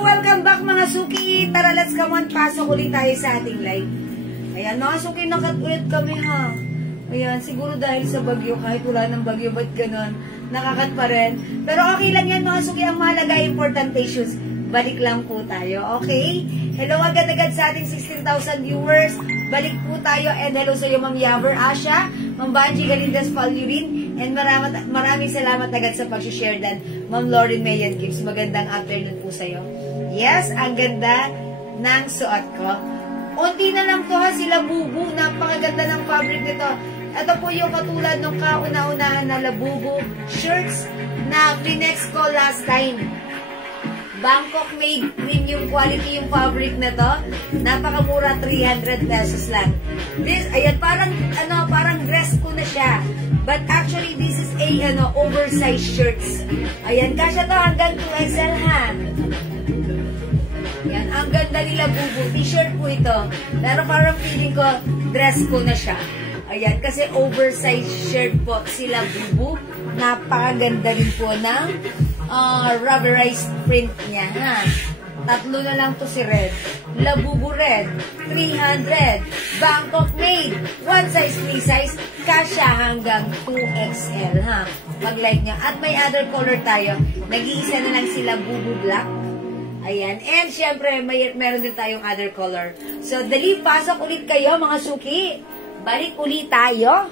Welcome back mga suki. Tara, let's come on. Pasok ulit tayo sa ating live. Ayan, mga suki, nakat-ulit kami ha. Ayan, siguro dahil sa bagyo, kahit wala ng bagyo, ba't ganun? Nakakat pa rin. Pero okay lang yan mga suki. Ang mahalaga, important issues. Balik lang po tayo, okay? Hello agad-agad sa ating 16,000 viewers. Balik po tayo. And hello sa iyo, Ma'am Yaver Asha, Ma'am Banji Galindas Palurin, and maraming salamat agad sa pag-share dan Ma'am Lauren Mayan Gibbs. Magandang afternoon po sa iyo. Yes, ang ganda ng suot ko. Unti na lang to ha, sila Bubu. Napakaganda ng fabric nito. Ito po yung katulad ng kauna-unahan na Labubu shirts na Kleenex ko last time. Bangkok made premium quality yung fabric na to. Napakamura, 300 pesos lang. This, ayan, parang dress ko na siya. But actually, this is a oversized shirts. Ayan, kasya to hanggang 2XL ha. Yan, ang ganda nila Bubu. T-shirt po ito. Pero parang feeling ko, dress ko na siya. Ayan, kasi oversized shirt po sila Bubu. Napakaganda rin po ng rubberized print niya, ha. Tatlo na lang to si Red. Labubu Red, 300. Bangkok made, one size, three size, kasya hanggang 2XL, ha. Pag-like niya. At may other color tayo. Nag-iisa na lang sila Bubu Black. Ayan. And syempre, meron din tayong other color. So, dali, pasok ulit kayo, mga suki. Balik ulit tayo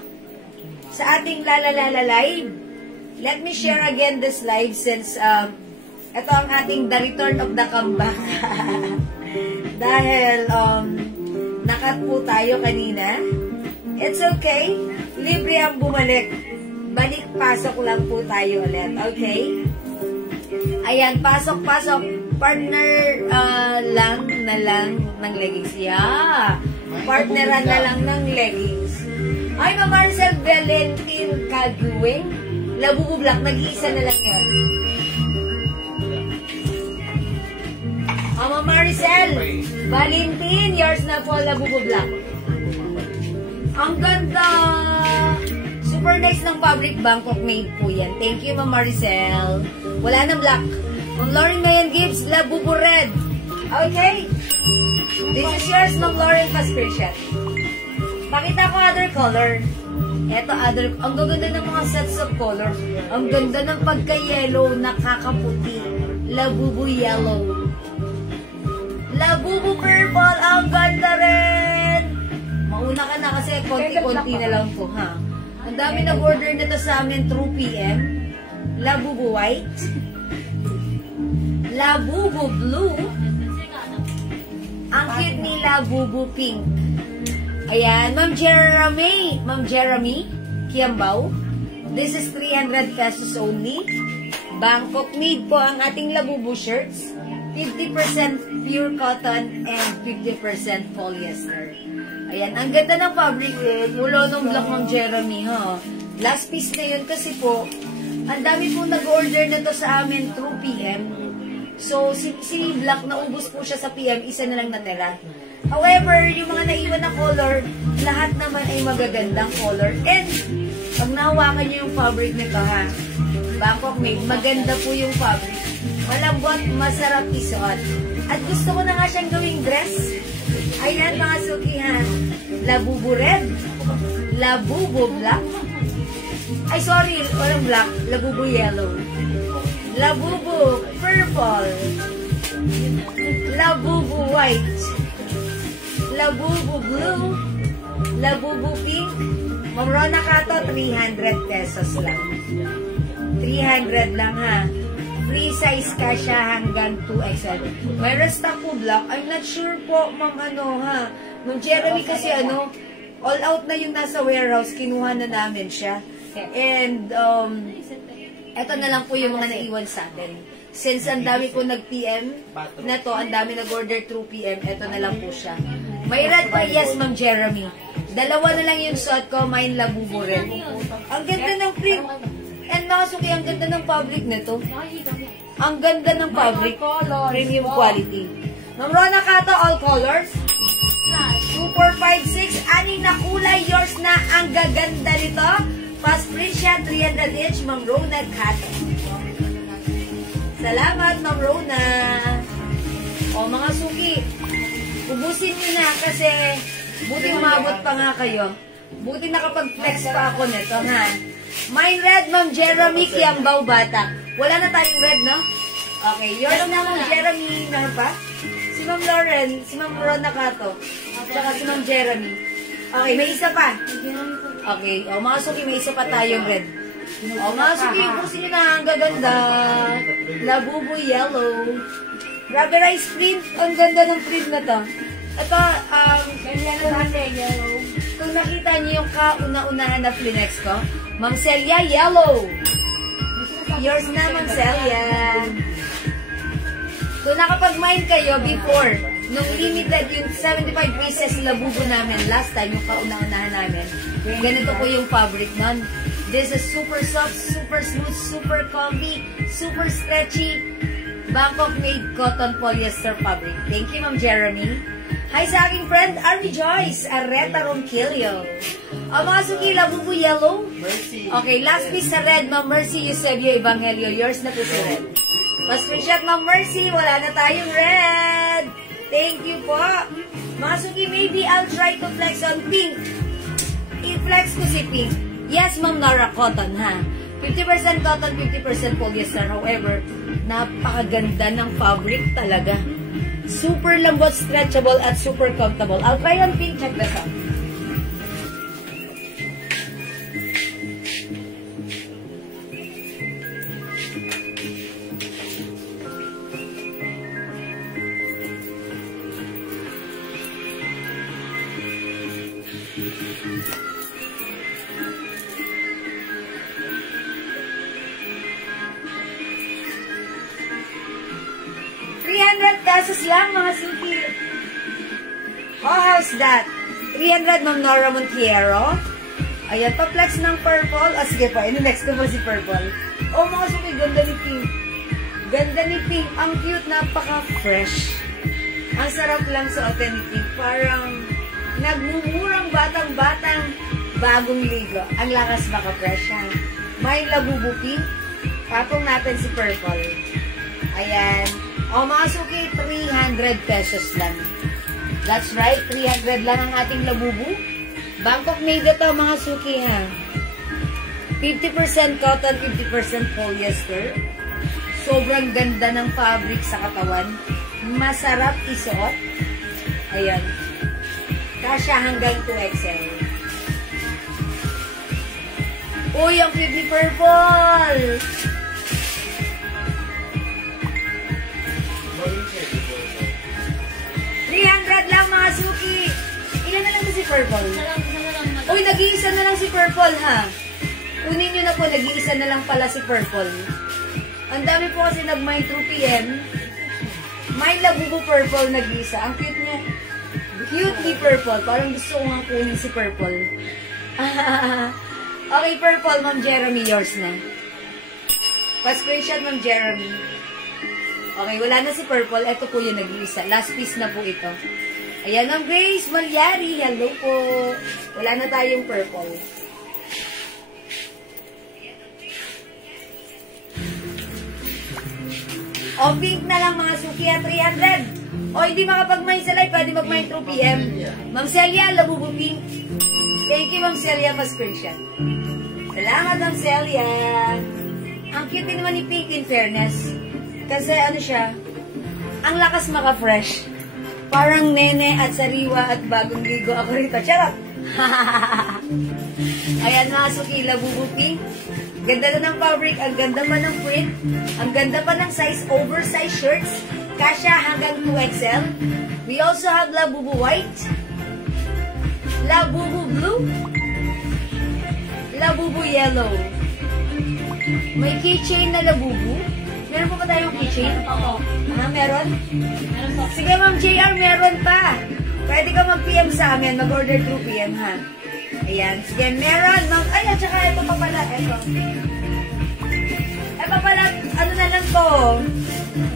sa ating Lalalala Live. Let me share again this live since ito ang ating The Return of the Comeback. Dahil nakat po tayo kanina. It's okay. Libre ang bumalik. Balik, pasok lang po tayo ulit. Okay? Ayan, pasok-pasok. Partner lang ng leggings. Yeah. Partneran na lang ng leggings. Ay, Ma'am Marcel Valentin Kaguwing. Labubu Black. Nag-iisa na lang yun. Ma'am Marcel Valentin. Yours na po, Labubu Black. Ang ganda. Super nice ng fabric. Bangkok made po yan. Thank you, Ma'am Marcel. Wala nang black. Ma'am Lauren Mayan Gibbs, Labubu Red. Okay? This is yours, Ma'am Lauren Pa-screenshot. Pakita ko other color. Ito, other. Ang gaganda ng mga sets of color. Ang ganda ng pagka-yellow, nakakaputi. Labubu yellow. Labubu purple. Ang ganda rin. Mauna ka na kasi konti-konti na lang po, ha? Ang dami nag-order nito sa amin through PM. Labubu white. Labubu blue. Ang cute ni Labubu pink. Ayan, Ma'am Jeremy Kiambao. This is 300 pesos only. Bangkok made po ang ating Labubu shirts. 50% pure cotton and 50% polyester. Ayan, ang ganda ng fabric. Mulo nung black, Ma'am Jeremy, ha. Last piece na yun kasi po, ang dami po nag-order na to sa amin through PM. So, si Black, naubos po siya sa PM, isa na lang natira. However, yung mga naiwan na color, lahat naman ay magagandang color. And, pag nahawakan nyo yung fabric nito, ha, Bangkok made, maganda po yung fabric. Malambot, masarap isuot. At gusto ko na nga siyang gawing dress. Ayan, mga suki, ha. Labubu Red, Labubu Black. Ay, sorry, walang black. Labubu Yellow. Labubu Purple. Labubu White. Labubu Blue. Labubu Pink. Ma'am Rona Cato, 300 pesos lang. 300 lang ha. Free size ka siya hanggang 2XL. May restock po block. I'm not sure po, ma'am ha. Ma'am Jeremy kasi all out na yung nasa warehouse. Kinuha na namin siya. And, eto na lang po yung mga naiwan sa atin. Since ang dami po nag-PM na to, ang dami nag-order through PM, eto na lang po siya. May red pa, yes, ma'am Jeremy. Dalawa na lang yung suot ko, mine labubo rin. Ang ganda ng print. And mga suki, ang ganda ng fabric nito. Ang ganda ng fabric. Premium quality. Ma'am Rona Cato, all colors. 2456, aning na kulay, yours na. Ang gaganda nito. Fast print siya, 300 each, Ma'am Rona Cato. Salamat, Ma'am Rona. O mga suki, ubusin nyo na kasi buti umabot pa nga kayo. Buti nakapag-flex pa ako nito, ha? Mine red, Ma'am Jeremy, Kiambaw Bata. Wala na tayong red, no? Okay, yours na, Ma'am Jeremy. Meron pa? Si Ma'am Lauren, si Ma'am Rona Cato, tsaka si Ma'am Jeremy. Okay, may isa pa. Okay, o mga suki, may isa pa tayong red. O mga suki, pusin nyo na, ang gaganda. Labubo yellow. Rubberized print, ang ganda ng print na to. Ito, ganyan na natin, yellow. Kung nakita niyo yung kauna-unahan na flinex ko, Ma'am Celia, yellow. Yours na, Ma'am Celia. Kung nakapag-mine kayo before, nung limited yung 75 pieces labubo namin last time, yung kauna-unahan namin, ganito po yung fabric nun. This is super soft, super smooth, super comfy, super stretchy, Bangkok made cotton polyester fabric. Thank you, Ma'am Jeremy. Hi sa aking friend, Army Joyce, Areta Ronquillo. O mga suki, labubo yellow. Mercy. Okay, last piece sa red, Ma'am Mercy Eusebio Evangelio. Yours na po si red. Pa-screenshot, Ma'am Mercy, wala na tayong red. Thank you po. Mga suki, maybe I'll try to flex on pink. I-flex ko si pink. Yes, Ma'am Nora, cotton ha. 50% cotton, 50% polyester. However, napakaganda ng fabric talaga. Super lambot, stretchable, at super comfortable. I'll try on pink. Check this out. Pesos lang, mga suki. Oh, how's that? 300, Ma'am Nora Montiero. Ayan, pa-flex ng purple. O, sige pa, ini-next ko po si purple. Oh, mga suki, ganda ni pink. Ganda ni pink. Ang cute, napaka-fresh. Ang sarap lang sa ni pink. Parang nagmumurang batang-batang bagong ligo. Ang lakas maka-fresh ha. May labubo pink. Tapong natin si purple. Ayan. O mga suki, 300 pesos lang. That's right, 300 lang ang ating labubu. Bangkok made ito mga suki ha. 50% cotton, 50% polyester. Sobrang ganda ng fabric sa katawan. Masarap isuot. Ayan. Kasya hanggang 2XL. Uy, ang cute ni purple! 300 lang mga suki. Ilan na lang na si purple? Uy, nag-iisa na lang si purple ha. Kunin nyo na po, nag-iisa na lang pala si purple. Ang dami po kasi nag-mine through PM. Mine labubo purple nag-iisa. Ang cute niya. Cute ni purple. Parang gusto ko nga kunin si purple. Okay, purple, Ma'am Jeremy, yours na. Pa-screenshot, Ma'am Jeremy. Okay, wala na si purple. Ito po yung nag-iisa. Last piece na po ito. Ayan ang Grace Malyari. Hello po. Wala na tayong purple. O, pink na lang mga suki at 300. O, hindi makapag-mine sa live. Pwede mag-mine through PM. Ma'am Celia, labubo pink. Thank you, Ma'am Celia, pa-screenshot. Salamat, Ma'am Celia. Ang cute din naman ni pink, in fairness. Kasi ano siya, ang lakas maka-fresh. Parang nene at sariwa at bagong ligo ako rito. Charot! Ayan mga suki, Labubu pink. Ganda na ng fabric, ang ganda pa ng print, ang ganda pa ng size, oversized shirts, kasya hanggang 2XL. We also have Labubu white, Labubu blue, Labubu yellow. May keychain na Labubu. Meron pa ba tayong keychain? Oo. Meron? Meron po. Sige Ma'am JR, meron pa. Pwede ka mag-PM sa amin, mag-order through PM ha. Ayan, sige, meron. Ay, at saka ito pa pala, ito. Ito pala, ano na lang to,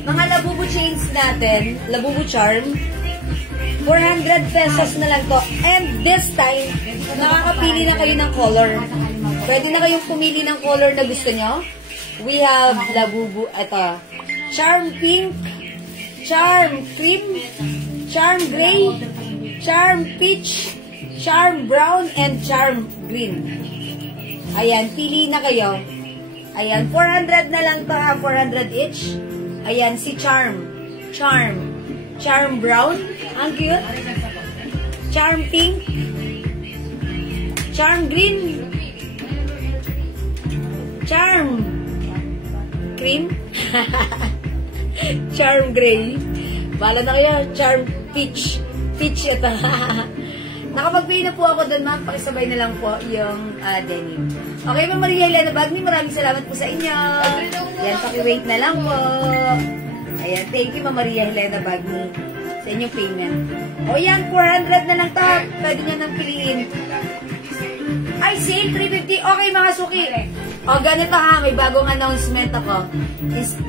mga Labubu chains natin, Labubu charm, 400 pesos na lang to. And this time, nakakapili na kayo ng color. Pwede na kayong pumili ng color na gusto nyo. We have Labubu, ito, charm pink, charm cream, charm gray, charm peach, charm brown, and charm green. Ayan, pili na kayo. Ayan, 400 na lang to ha, 400 each. Ayan, si Charm. Charm brown. Ang cute. Charm pink. Charm green. Charm cream. Charm gray. Bala na kayo, charm peach. Peach ito. Nakapag-pay na po ako doon, ma'am. Pakisabay na lang po yung denim. Okay, Ma'am Maria Helena Bagni, maraming salamat po sa inyo. Yan, paki-wait na lang po. Ayan, thank you, Ma'am Maria Helena Bagni, sa inyong payment. O yan, 400 na lang to. Pwede nyo nang piliin. Ay, sale, 350. Okay, mga suki. O, ganito ha, may bagong announcement ako.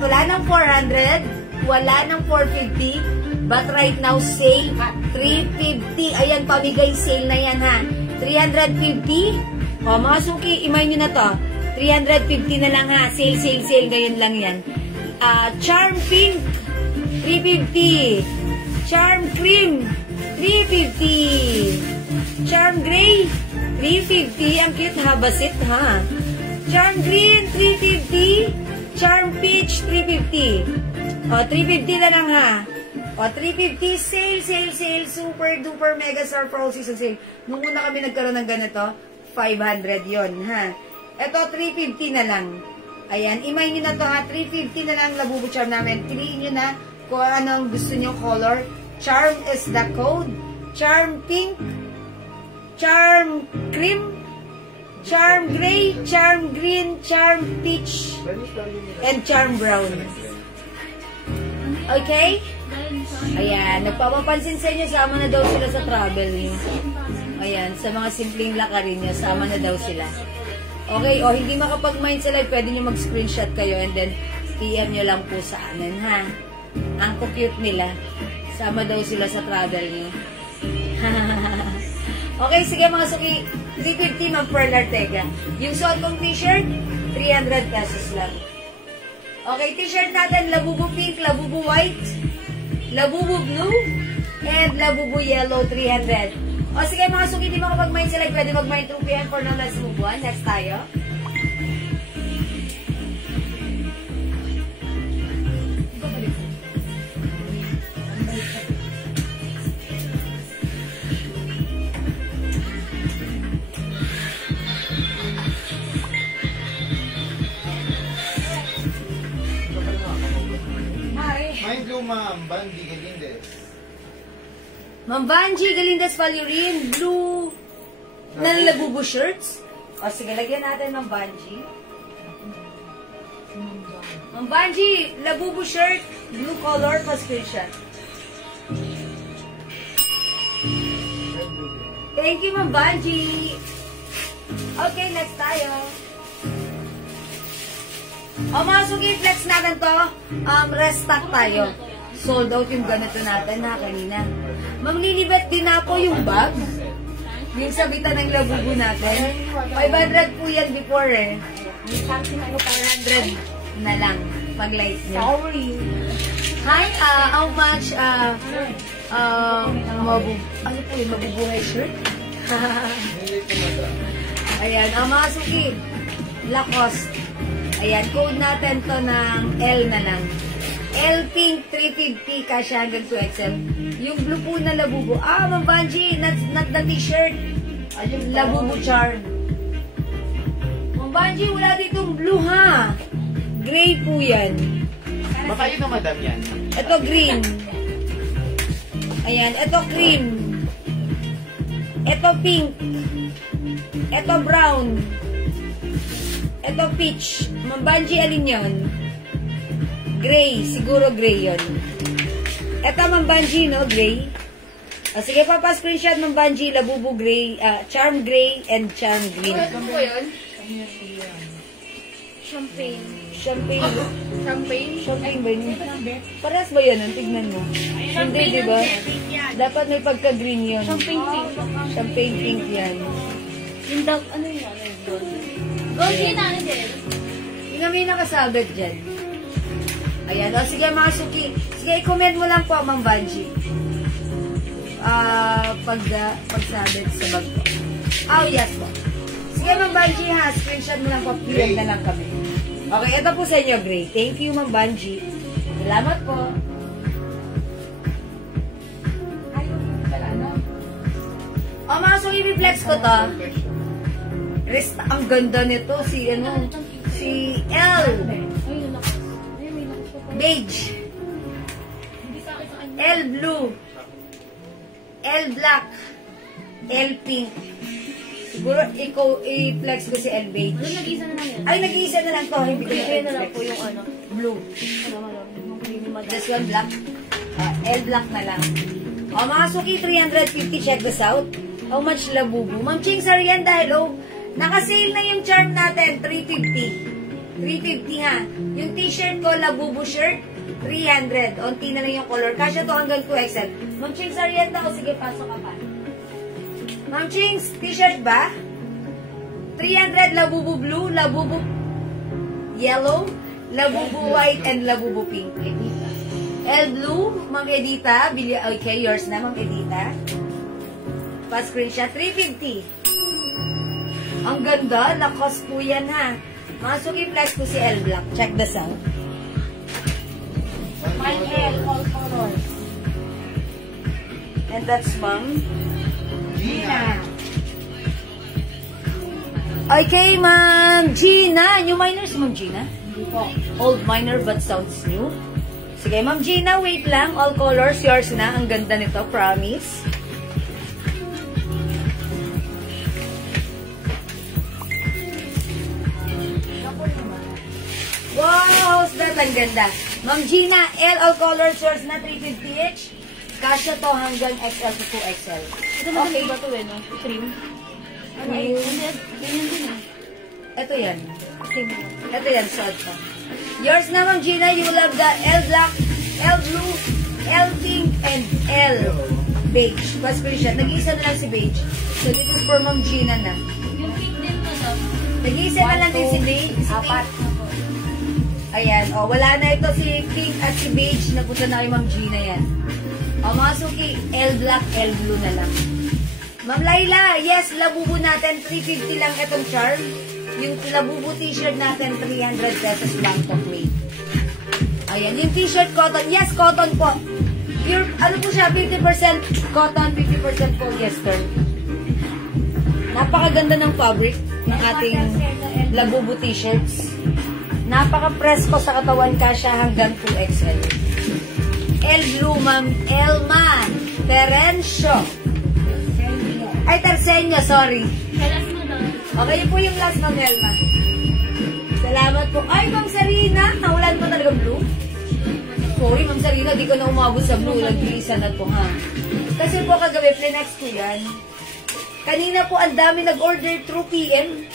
Wala ng 400, wala ng 450, but right now, sale, 350. Ayan, pamigay sale na yan, ha. 350. O, mga suki, imay nyo na to. 350 na lang, ha. Sale, ganyan lang yan. Charm pink, 350. Charm cream, 350. Charm gray, 350. Ang cute, ha. Basit, ha. Charm green, 350. Charm peach, 350. O, 350 na lang, ha. O, 350, sale, super duper mega star for all season sale. Nung una kami nagkaroon ng ganito, 500 yon ha. Ito, 350 na lang. Ayan, imay nyo na to ha, 350 na lang Labubu charm namin. Piliin nyo na kung anong gusto nyo color. Charm is the code. Charm pink, charm cream, charm gray, charm green, charm peach, and charm brown. Okay? Ayan, nagpapapansin sa inyo, sama na daw sila sa travel niyo. Ayan, sa mga simpleng lakarin niyo, sama na daw sila. Okay, o hindi makapag-mind sa live, pwede niyo mag-screenshot kayo and then PM niyo lang po sa amin, ha? Ang cute nila. Sama daw sila sa travel niyo. Okay, sige mga suki, 350 mag-Pearl Ortega. Yung suot kong t-shirt, 300 pesos lang. Okay, t-shirt natin, Labubu pink, Labubu white, Labubu blue, and Labubu yellow, 300. O sige mga suki, di makapag-mind sila, pwede mag-mind through PM for now. Let's move on. Next tayo. Mind you, Ma'am Banji Galindez. Ma'am Banji Galindez Valurin, blue na Labubu shirts. O sige, lagyan natin Ma'am Banji. Ma'am Banji, Labubu shirt, blue color, pa-screenshot. Thank you Ma'am Banji. Okay, next tayo. O mga suki, flex natin to. Restock tayo. Sold out yung ganito natin na kanina. Ma'am Lilibet din ako yung bag. Yung sabitan ng Labubu natin. 500 po yan before eh. 400 na lang pag light niya. Sorry. Hi, how much ano po yung mabubuhay shirt? Ayan, mga suki. Lacoste. Ayan, code natin to ng L na lang. L pink 350 kasya hanggang 2XL. Yung blue po na Labubu. Ma'am Banji, not the t-shirt. Yung Labubu charm. Banji, wala ditong blue ha. Gray po yan. Baka yun ang madam yan. Ito green. Ayan, ito cream. Ito pink. Ito brown. Ito peach. Mambanji, alin yun? Gray. Siguro gray yun. Ito mambanji, no? Gray. O, sige pa screenshot mambanji, labubu gray, charm gray, and charm green. Ano po yun? Champagne. Champagne. Champagne? Champagne ba yun? Parehas ba yan? Tignan mo. Hindi, di ba? Dapat may pagka-green yun. Champagne pink. Champagne pink yan. Yung dark, ano yun? Gold. Gold yun, ano din? Yung may nakasabit dyan. Ayan. O, sige mga suki. Sige, i-comment mo lang po, Ma'am Banji. Pagsabit sa bag ko. Oh, yes po. Sige, Ma'am Banji ha. Screenshot mo lang po. PM na lang kami. Okay, ito po sa inyo, Gray. Thank you, Ma'am Banji. Salamat po. O, mga suki, i-flex ko to. Rest, ang ganda nito. Si L. Ayun, nakas. Ayun, may nakas pa pala. Beige. Hindi sa akin sa kanya. L blue. L black. L pink. Siguro i-flex ko si L beige. Ano, nag-isa na lang yan? Ay, nag-iisa na lang to. Hindi ko Kaya na lang i-flex. po yung ano. Blue. Yung creamy madam. This one black. L black na lang. O, mga suki, 350. Check this out. How much labubu? Ma'am Ching, sorry yan dahil naka-sale na yung charm natin. 350. 350 ha. Yung t-shirt ko, labubu shirt. 300. Onti na lang yung color. Kasya to hanggang 2XL. Ma'am Ching, sorry yan daw. Sige, pasok ka pa. Ma'am Ching, t-shirt ba? 300 labubu blue, labubu yellow, labubu white, and labubu pink. L blue, Ma'am Edita. Okay, yours na, Ma'am Edita. Pa-screenshot, 350. Ang ganda, lakas po yan ha. Mga suki flex ko si L Black. Check this out. My L, all colors. And that's Ma'am Gina. Okay, Ma'am Gina. New minor si Ma'am Gina? Hindi po. Old minor but sounds new. Sige, Ma'am Gina, wait lang. All colors, yours na. Ang ganda nito, promise. Wow, how's that? Ang ganda. Ma'am Gina, L all colors, yours na 350 each. Kasya to hanggang XL to 2XL. Ito na okay ba ito eh, no? Cream. Ano eh? Hindi, ganyan din eh. Ito yan. Cream. Ito yan, suot ko. Yours na, Ma'am Gina. You will have the L black, L blue, L pink, and L beige. Pa-screenshot. Nag-iisa na lang si beige. So, this is for Ma'am Gina na. Yung pink din madam. Nag-iisa na lang din si beige. Si Apat. Ayan. O, wala na ito si pink at si beige. Napunta na kay Ma'am Gina yan. O, mga suki, L black, L blue na lang. Ma'am Laila, yes, labubu natin. 350 lang itong charm. Yung labubu t-shirt natin, 300 pesos lang to made. Ayan, yung t-shirt cotton. Yes, cotton po. Pure, ano po siya, 50% cotton, 50% polyester. Napakaganda ng fabric ng ating labubu t-shirts. Napaka-presko sa katawan, kasya hanggang 2XL. L blue, Ma'am Elma Terencio. Ay, Tersenyo, sorry. Kalas madam. Okay, yun po yung last, Ma'am Elma. Salamat po. Ay, Ma'am Sarina, nawalan mo talaga blue? Sorry, Ma'am Sarina, di ko na umabot sa blue. Nag-iisa na to, ha? Kasi po kagabi, plenex ko yan. Kanina po, ang dami nag-order through PM.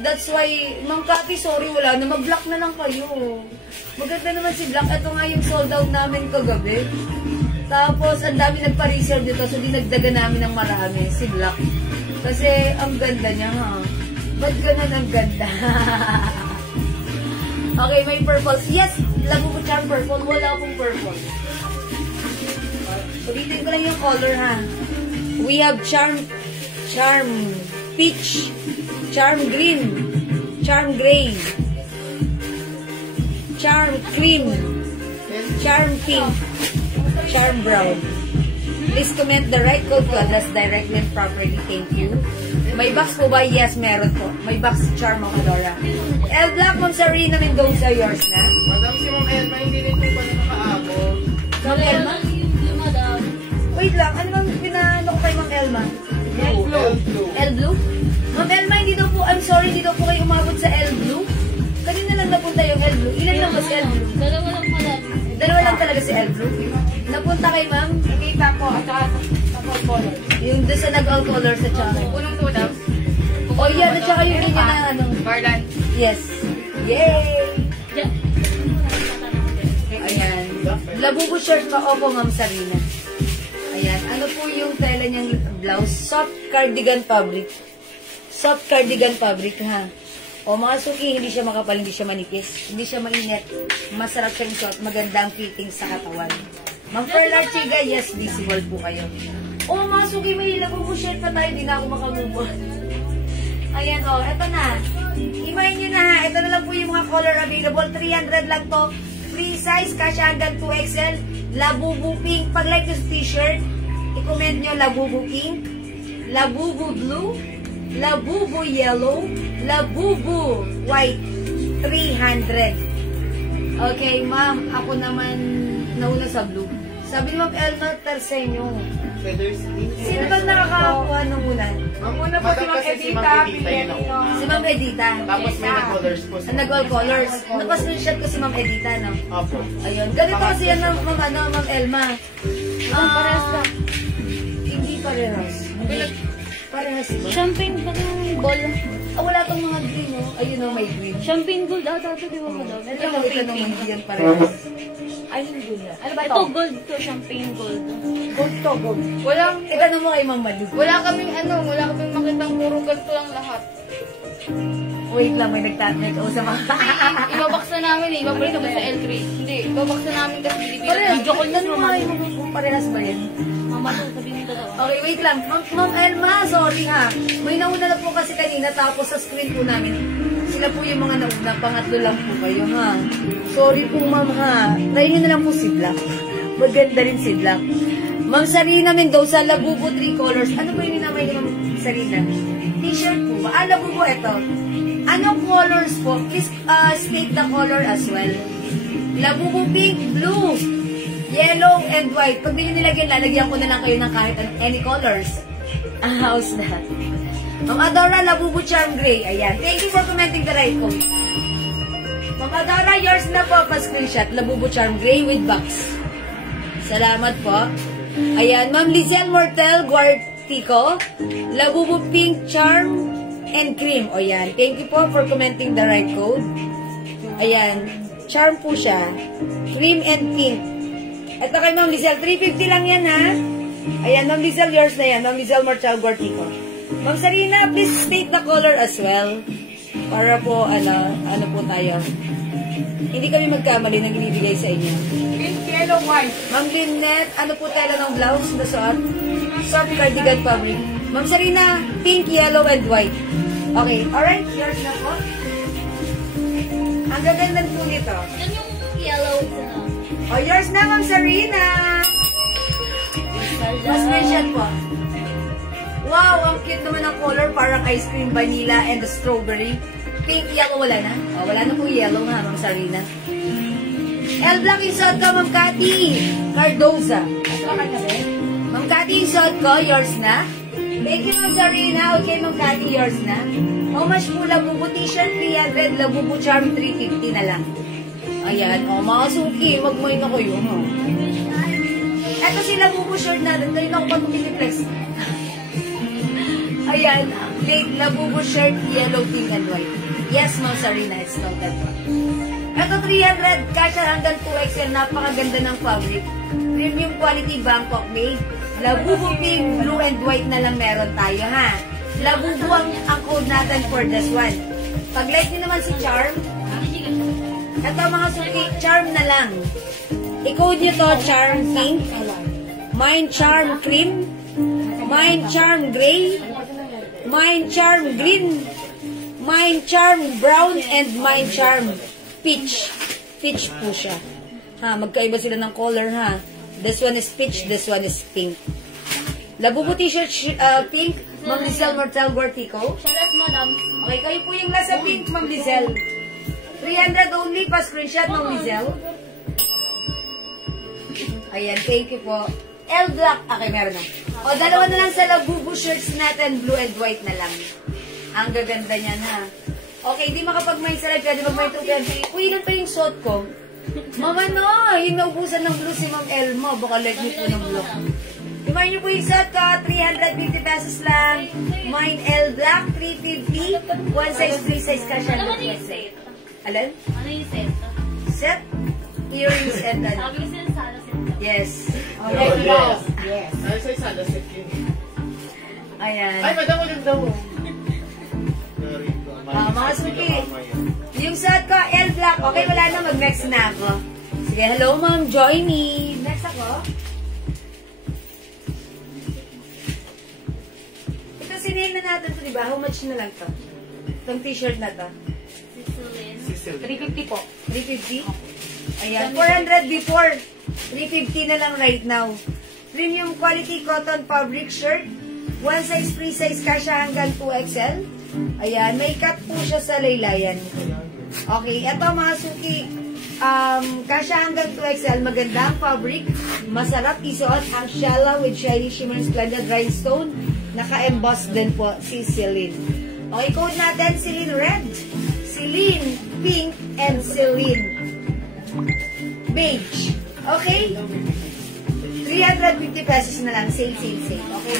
That's why, Ma'am Cathy, sorry, wala na. Mag-block na lang kayo. Maganda naman si Black. Ito nga yung sold out namin kagabi. Tapos, ang dami nagpa-reserve dito. So, dinagdagan namin ng marami. Si Black. Kasi, ang ganda niya, ha? Ba't ganun ang ganda? Okay, may purple. Yes, labubu charm purple. Wala akong purple. Ulitin ko lang yung color, ha? We have charm peach, charm green, charm gray, charm cream, charm pink, charm brown. Please comment the right code to address directly and properly. Thank you. May box po ba? Yes, meron po. May box si Charm, Ma'am Adora. L Black, Ma'am Sarina Mendoza, yours na. Madam, si Ma'am Elma, hindi rin po pala nakaabot. Ma'am Elma? Madam. Wait lang, ano bang pinano ko kay Ma'am Elma? L2. L Blue? Ma'am Elma, hindi daw po, I'm sorry, hindi daw po kayo umabot sa L Blue. Kanina lang napunta yung L Blue. Ilan lang ba si L Blue? Dalawa lang madam. Dalawa lang talaga si L Blue. Napunta kay Ma'am? Nakita ko at saka sa color. Yung doon sa nag-all colors sa tsaka. Punong tudaw. Oh, yan, at saka yung ganyan na ano. Garland. Yes. Yay! Ayan. Labubo shirt pa. Opo, Ma'am Sarina. Ayan. Ano po yung tela niyang blouse? Soft cardigan fabric. Soft cardigan fabric, ha? O, mga suki, hindi siya makapal, hindi siya manikis, hindi siya mainit. Masarap siyang suot. Magandang fitting sa katawan. Ma'am Pearl Artiga, yes, visible po kayo. O, mga suki, may labubo shirt pa tayo. Hindi na ako makamove. Ayan, o. Eto na. Imayin nyo na, ha. Ito na lang po yung mga color available. 300 lang to. Free size, kasya hanggang 2XL. Labubu pink. Pag like this t-shirt, i-comment nyo Labubu pink, Labubu blue, Labubu yellow, Labubu white. 300. Okay, ma'am. Ako naman nauna sa blue. Sabi ni Ma'am Elma Terseño. Feathers. Sino ba nakakakuha nung una? Una po si Ma'am Kasi si Edita. Ma'am Edita yun ang una. Si Ma'am Edita. Tapos may nag-colors po si Nag-all colors. Napascreenshot ko si Ma'am Edita, no? Opo. Ayun. Ganito kasi yan, Ma'am Elma. parehas lang. Hindi parehas. Parehas ba? Champagne pa ng ball. Wala tong mga green, no? Ayun, no, may green. Champagne gold ata ito, di ba madam? Ito naman hindi yan parehas. Ay, hindi yan. Ano ba Ito gold to, champagne gold. Gold to, gold. Walang, Itanong mo kay Ma'am Malu. wala kaming makitang puro ganito lang lahat. Wait lang, may nagkausap ako. Ibabaksa namin eh, ibabalik ko sa L3. Hindi, ibabaksa namin kasi bibigyan. Parehas. Video call na Ano naman. kung parehas ba yan? Mama, sabihin mo dalawa. Okay, wait lang. Ma'am Elma, sorry ha. May nauna na po kasi kanina tapos sa screen po namin. Sila po yung mga nauna. Pangatlo lang po kayo ha. Sorry po ma'am ha. Try nyo na lang po si Black. Maganda rin si Black. Ma'am Sarina Mendoza, Labubo 3 colors. Ano ba yung ninamay ni Ma'am Sarina? T-shirt po ba? Labubo ito. Anong colors po? Please state the color as well. Labubo pink, blue, yellow, and white. Pag nilagyan, lalagyan ko na lang kayo ng kahit any colors. How's that? Ma'am Adora, Labubo Charm Gray. Ayan. Thank you for commenting the right code. Ma'am Adora, yours na po. Pa-screenshot. Labubo Charm Gray with box. Salamat po. Ayan. Ma'am Lizelle Mortel Guartico, Labubo Pink Charm and Cream. O yan. Thank you po for commenting the right code. Ayan. Charm po siya. Cream and pink. Ito kay Ma'am Lizelle. 350 lang yan, ha? Ayan, Ma'am Lizelle, yours na yan. Ma'am Lizelle Marchal Guartico. Ma'am Sarina, please state the color as well. Para po, ano po tayo. Hindi kami magkamali na binibigay sa inyo. Pink, yellow, white. Ma'am Lynette, ano po tayo ng blouse na suot? Soft cardigan fabric. Ma'am Sarina, pink, yellow, and white. Okay, alright, yours na po. Ang gaganda po nito. Yan yung yellow. Oh, yours na, Ma'am Sarina. Mas mention po. Wow, ang cute naman ng color. Parang ice cream, vanilla, and the strawberry. Pink, yellow, wala na? Oh, wala na po yellow na, Ma'am Sarina. L Black yung suot ko, Ma'am Cathy Cardoza. Ma'am Cathy yung suot ko, yours na. Thank you, Ma'am Sarina. Okay, Ma'am Cathy, yours na. How much po? Labubo t-shirt, 300. Labubo charm, 350 na lang. Ayan. O, mga suki. Magmoy na kayo. Ito si Labubo shirt natin. Ngayon ako pa tumiliplex. Ayan. Labubo shirt, yellow, pink, and white. Yes, Ma'am Sarina. It's noted po. Ito 300. Kasha hanggang 2XL. Napakaganda ng fabric. Premium quality Bangkok made. Labubo pink, blue, and white na lang meron tayo, ha? Labubo ang code natin for this one. Pag-like nyo naman si Charm, ito mga suki, Charm na lang. I-code nyo to, Charm pink, Mine Charm cream, Mine Charm gray, Mine Charm green, Mine Charm brown, and Mine Charm peach. Peach po siya. Ha, magkaiba sila ng color, ha? This one is peach, this one is pink. Labubu t-shirt, pink, Ma'am Lizelle Mortel Gortico. Shoutout, madams. Okay, kayo po yung nasa pink, Ma'am Lizelle. 300 only, pa-screenshot, Ma'am Lizelle. Ayan, thank you po. L Black. Okay, meron na. O, dalawa na lang sa Labubu shirts natin, blue and white na lang. Ang gaganda niyan, ha? Okay, di makapag-may sarap, pwede mag-may tupian. Uy, ilan pa yung suot ko? Mama, no! Yung naubusan ng blue si Ma'am Elmo. Baka leg mo po ng blue. Imayin niyo po yung suot ko, 350 pesos lang. Mine L Black, 350. One size, three size ka siya. Ano yung set? Alan? Ano yung set? Set? Earrings and then... Sabi ko sila sana set. Yes. Okay, yes. Yes. Ay, sa isa, lasik yun. Ayan. Ay, madam, ulit daw. Sorry. Mga suki. Yung suot ko, L Black. Okay, wala na. Mag-next na ako. Sige, hello, Ma'am Joynie. Next ako. Ito, sinayin na natin ito, diba? How much na lang to? Itong t-shirt na to. Sisulin. 350 po. 350? Ayan. 400 before. 350 na lang right now. Premium quality cotton fabric shirt. One size, free size kasha hanggang 2XL. Ayan. May cut po siya sa laylayan. Okay. Ito mga suki. Kasha hanggang 2XL. Maganda ang fabric. Masarap isuot ang shala with shiny shimmer splendid rhinestone. Naka-emboss din po si Celine. Okay. Code natin Celine Red, Celine Pink, and Celine Beige. Okay? 350 pesos na lang. Sale, sale, sale. Okay?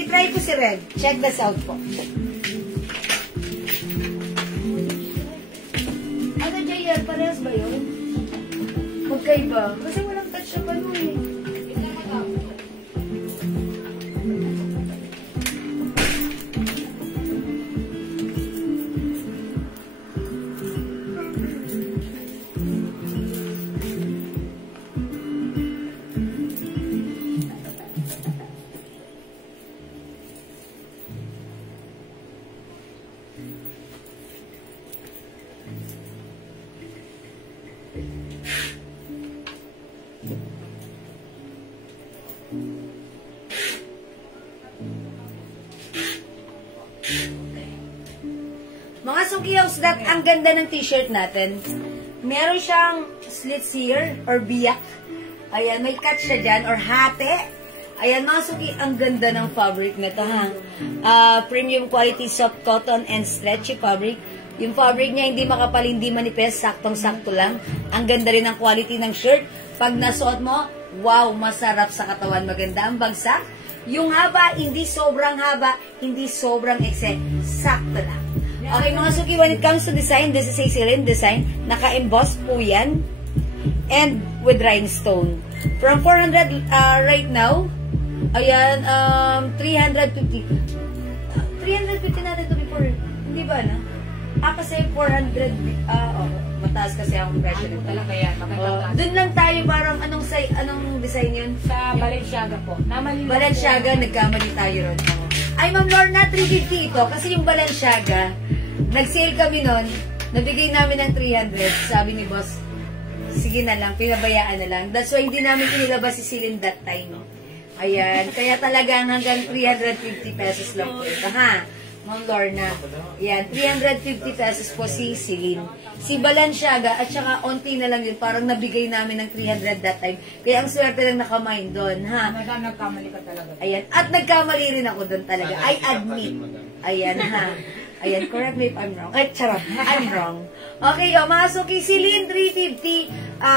I-try ko si Red. Check this out po. Ano, JR? Parehas ba yun? Magkaiba. Kasi walang touch sa pano eh. Mga sukiyaws, that ang ganda ng t-shirt natin. Meron siyang slits here or biyak. Ayan, may cut siya dyan or hate. Ayan, mga suki, ang ganda ng fabric nito, ha. Premium quality soft cotton and stretchy fabric. Yung fabric niya hindi makapal, hindi manipis, saktong-sakto lang. Ang ganda rin ng quality ng shirt. Pag nasuot mo, wow, masarap sa katawan. Maganda ang bagsak. Yung haba, hindi sobrang haba, hindi sobrang ekse. Sakto lang. Okay, mga suki, when it comes to design, this is a Celine design. Naka-emboss po yan. And with rhinestone. From 400 right now, ayan, 350. 350 natin to before. Hindi ba, no? Kasi 400, mataas kasi ang presyo nito. Talaga yan, Doon lang tayo parang, anong design yun? Sa Balenciaga po. Balenciaga, nagkamali tayo ron. Ay, Ma'am Lorna, 350 ito. Kasi yung Balenciaga, nag-sale kami nun, nabigay namin ng 300. Sabi ni boss, sige na lang, pinabayaan na lang. That's why hindi namin pinilabas si Celine that time. Ayan, kaya talagang hanggang 350 pesos lang po ito, ha? Ma'am Lorna. Ayan, 350 pesos po si Celine. Si Balenciaga, at saka onti na lang yun, parang nabigay namin ng 300 that time. Kaya ang swerte lang nakamain doon, ha? Madam, nagkamali ka talaga. Ayan, at nagkamali rin ako doon talaga. I admit. Ayan, ha? Ayan, correct me if I'm wrong. Ay, charot, I'm wrong. Okay, mga suki, Celine 350,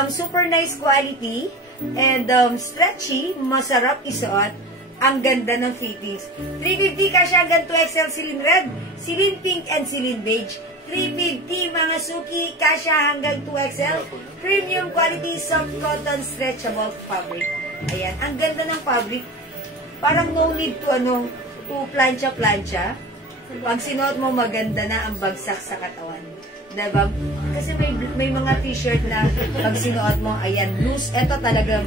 super nice quality, and stretchy, masarap isuot. Ang ganda ng fittings. 350 kasi hanggang 2XL Celine Red, Celine Pink, and Celine Beige. 350 mga suki, kasya hanggang 2XL. Premium quality soft cotton stretchable fabric. Ayan, ang ganda ng fabric. Parang no need to plancha-plancha. Pag sinuot mo, maganda na ang bagsak sa katawan. Diba? Kasi may mga t-shirt na pag sinuot mo, ayan, loose. Ito talagang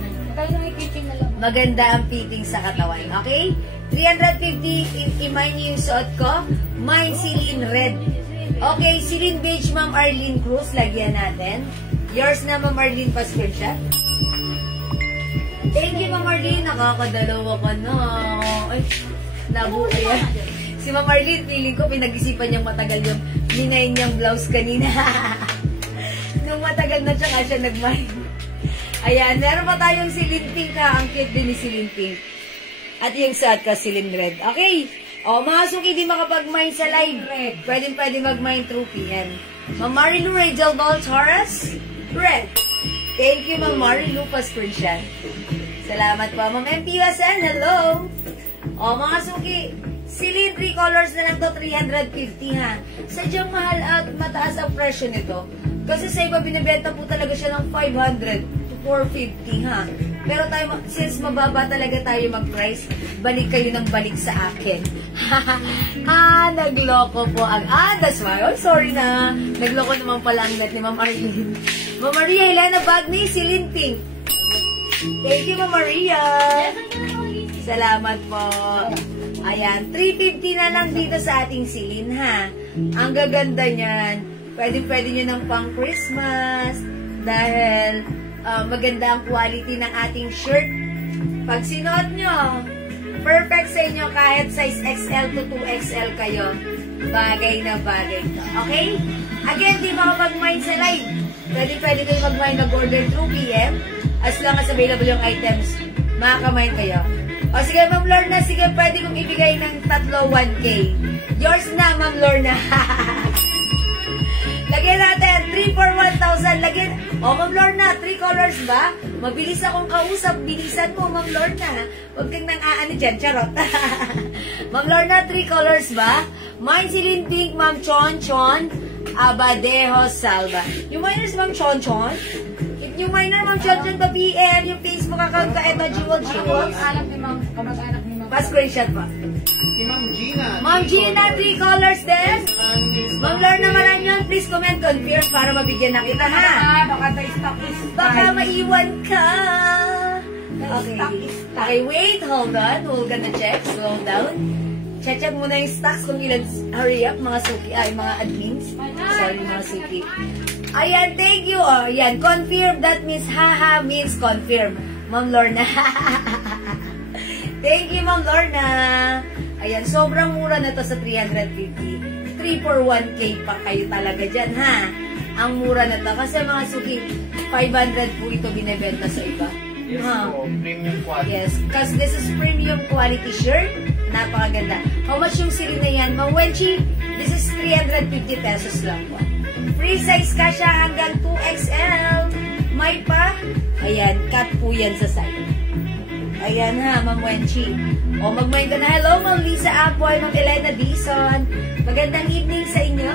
maganda ang fitting sa katawan. Okay? 350, i-mine niyo yung suot ko. Mine, Celine Red. Okay, Celine Beige, Ma'am Arlene Cruz. Lagyan natin. Yours na, Ma'am Arlene, pa-screenshot. Thank you, Ma'am Marlene. Nakakadalawa ka na. Ay, nabuo yan. Si Ma'am Marlene, feeling ko, pinag-isipan niyang matagal yung minay niyang blouse kanina. Nung matagal na siya nag-mine. Ayan, meron pa tayong silin pink ha. Ang cute din ni silin pink. At yung sad ka, silin red. Okay. O, mga suki, di makapag-mine sa live. Pwede mag-mine through PM. Ma'am Marilu Rachel Ball Taurus, red. Thank you, Ma'am Marilu Pascursyan. Salamat po, Ma'am MP Wasan. Hello. O, mga suki, silin 3 colors na lang to, 350 ha. Sadyang mahal at mataas ang presyo nito. Kasi sa iba, binibenta po talaga siya ng 500 to 450 ha. Pero tayo, since mababa talaga tayo mag-price, balik kayo ng balik sa akin. Nagloko po ang... that's why. Oh, sorry na. Nagloko naman pala ang net ni Ma'am Arlene. Ma'am Maria Helena Bagni, silin pink. Thank you, Ma'am Maria. Salamat po. Ayan, 350 na lang dito sa ating silin, ha. Ang gaganda niyan. Pwede nyo ng pang Christmas. Dahil maganda ang quality ng ating shirt. Pag sinuot nyo, perfect sa inyo kahit size XL to 2XL kayo. Bagay na bagay to. Okay? Again, di makapag-mine sa live. Pwede kayo mag-mine mag-order through PM. As long as available yung items, makakamine kayo. O sige, Ma'am Lorna, sige, pwede kong ibigay ng 1K. Yours na, Ma'am Lorna. Lagyan natin, 3 for 1,000. Lagyan, Ma'am Lorna, 3 colors ba? Mabilis akong kausap, bilisan mo, Ma'am Lorna. Huwag kang nang aano dyan, charot. Ma'am Lorna, 3 colors ba? Mine silin pink, Ma'am Chon, Abadejo Salva. Yung minors, Ma'am Chon. Yung minor, Ma'am Chon, pa-PM, yung Facebook account ka, ito, Jewel. Kamag-anak ni Ma'am. Pa-screenshot pa. Si Ma'am Gina. Ma'am Gina, 3 colors din. Ma'am Lorna Maranyon, please comment, confirm para mabigyan na kita, ha? Baka tayo stock is Baka maiwan ka. Okay, wait, hold on. We're gonna check. Slow down. Check muna yung stocks kung ilan. Hurry up, mga suki. Ay, mga admins. Sorry, mga suki. Ayan, thank you. Oh, ayan, confirm. That means, haha, means confirm. Ma'am Lorna. Thank you, Ma'am Lorna. Ayan, sobrang mura na to sa 350. 3 for 1K pa kayo talaga dyan, ha? Ang mura na to. Kasi mga suki, 500 po ito binibenta sa iba. Yes po, premium quality. Yes, because this is premium quality shirt. Napakaganda. How much yung sili na yan? Ma'am Wenchi, this is 350 pesos lang po. Free size ka siya hanggang 2XL. May pa? Ayan, cut po yan sa side. Ayan ha, Ma'am Wenchi. O, mag-mind ka na. Hello, Ma'am Lisa Apoy, Ma'am Elena Dison. Magandang evening sa inyo.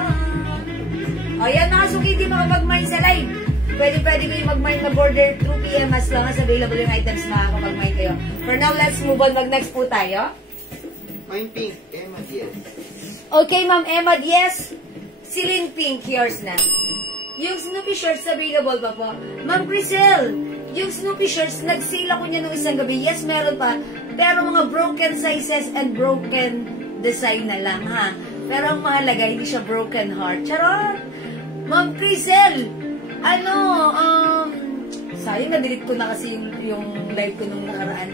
O, yan mga suki, di makapag-mind sa live. Pwede kayo mag-mind mag-order through PM as long as available yung items, makakapag-mind kayo. For now, let's move on. Mag-next po tayo. Mine pink. Emma, yes. Okay, Ma'am Emma, yes. Silin pink, yours na. Yung Snoopy shirts available pa po. Ma'am Grisel, yung Snoopy shirts, nag-sale ako niya nung isang gabi. Yes, meron pa. Pero mga broken sizes and broken design na lang, ha? Pero ang mahalaga, hindi siya broken heart. Charot! Ma'am Grisel, sayang na-delete ko na kasi yung live ko nung nakaraan.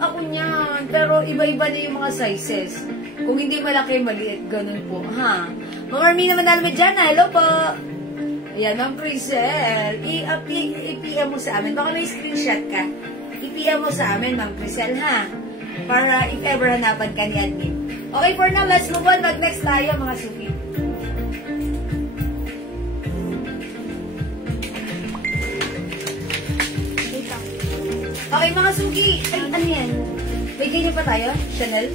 Ako niyan, pero iba-iba na yung mga sizes. Kung hindi malaki, maliit, ganun po, ha? Mga Army naman namin dyan, hello po! Ayan, Ma'am Crisel, i-PM mo sa amin. Baka may screenshot ka. I-PM mo sa amin, Ma'am Crisel, ha? Para if ever hanapan ka ni admin. Okay, for now, let's move on. Mag-next tayo, mga suki. Okay, mga suki. Ay, ano yan? May ganyan pa tayo? Chanel?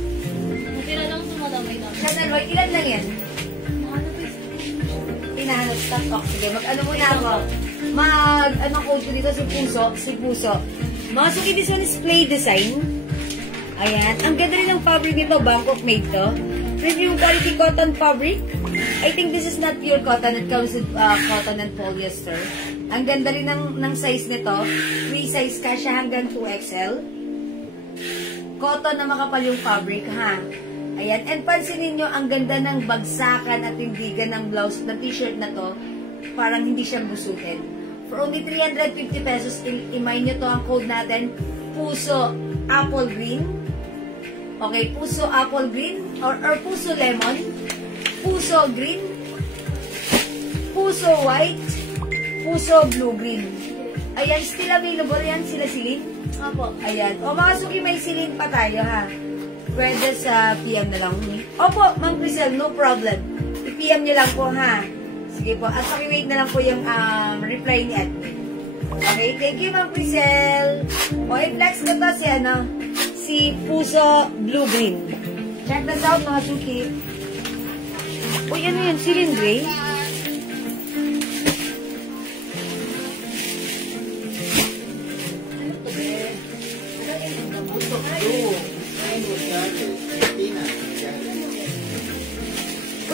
Natira lang sumadamay na. Chanel, wait, ilan lang yan? Hinahanap stock. Oh, sige, mag-ano muna ako. Anong code ko dito? Si Puso. Mga suki, this one is play design. Ayan. Ang ganda rin ng fabric nito. Bangkok made to. Premium quality cotton fabric. I think this is not pure cotton. It comes with cotton and polyester. Ang ganda rin ng size nito. Free size ka siya hanggang 2XL. Cotton na makapal yung fabric, ha? Ayan. And pansinin nyo, ang ganda ng bagsakan at tindigan ng blouse na t-shirt na to. Parang hindi siya busukin. For only 350 pesos, i-mine nyo to ang code natin, Puso Apple Green. Okay, Puso Apple Green or Puso Lemon, Puso Green, Puso White, Puso Blue Green. Ayan, still available yan sila silin. Opo. Ayan. O mga suki, may silin pa tayo ha. Pwede sa PM na lang. Opo, Ma'am Crisel, no problem. I-PM nyo lang po ha. Sige po. At paki-wait na lang po yung reply ni admin. Okay, thank you Ma'am Crisel. O, i-flex na to si si Puso Blue Green. Check this out mga suki. Uy, ano yun? Silin Gray?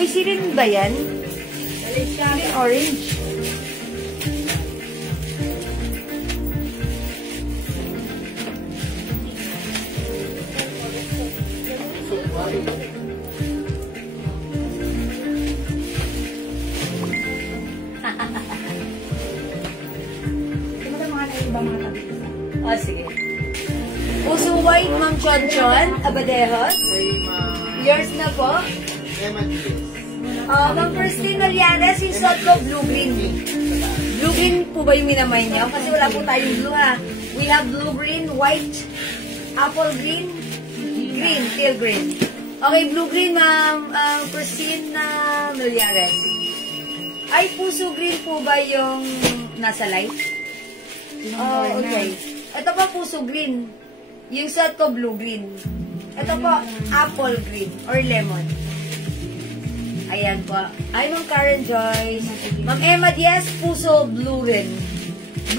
Uy, silin ba yan? Silin orange. O, sige. Puso White, Ma'am Chonchon, Abadejos. Yours na po. Ma'am Christine Olianes, yung shot ko, blue-green. Blue-green po ba yung minamay niyo? Kasi wala po tayong blue ha. We have blue-green, white, apple green, green, teal green. Okay, blue-green, Ma'am Christine Olianes. Ay, puso green po ba yung nasa light? Okay. Ito po, puso green. Yung shot ko, blue-green. Ito po, apple green or lemon. Ayan po. Ay, Ma'am Karen Joyce. Ma'am Emma Diaz, puso blue-green.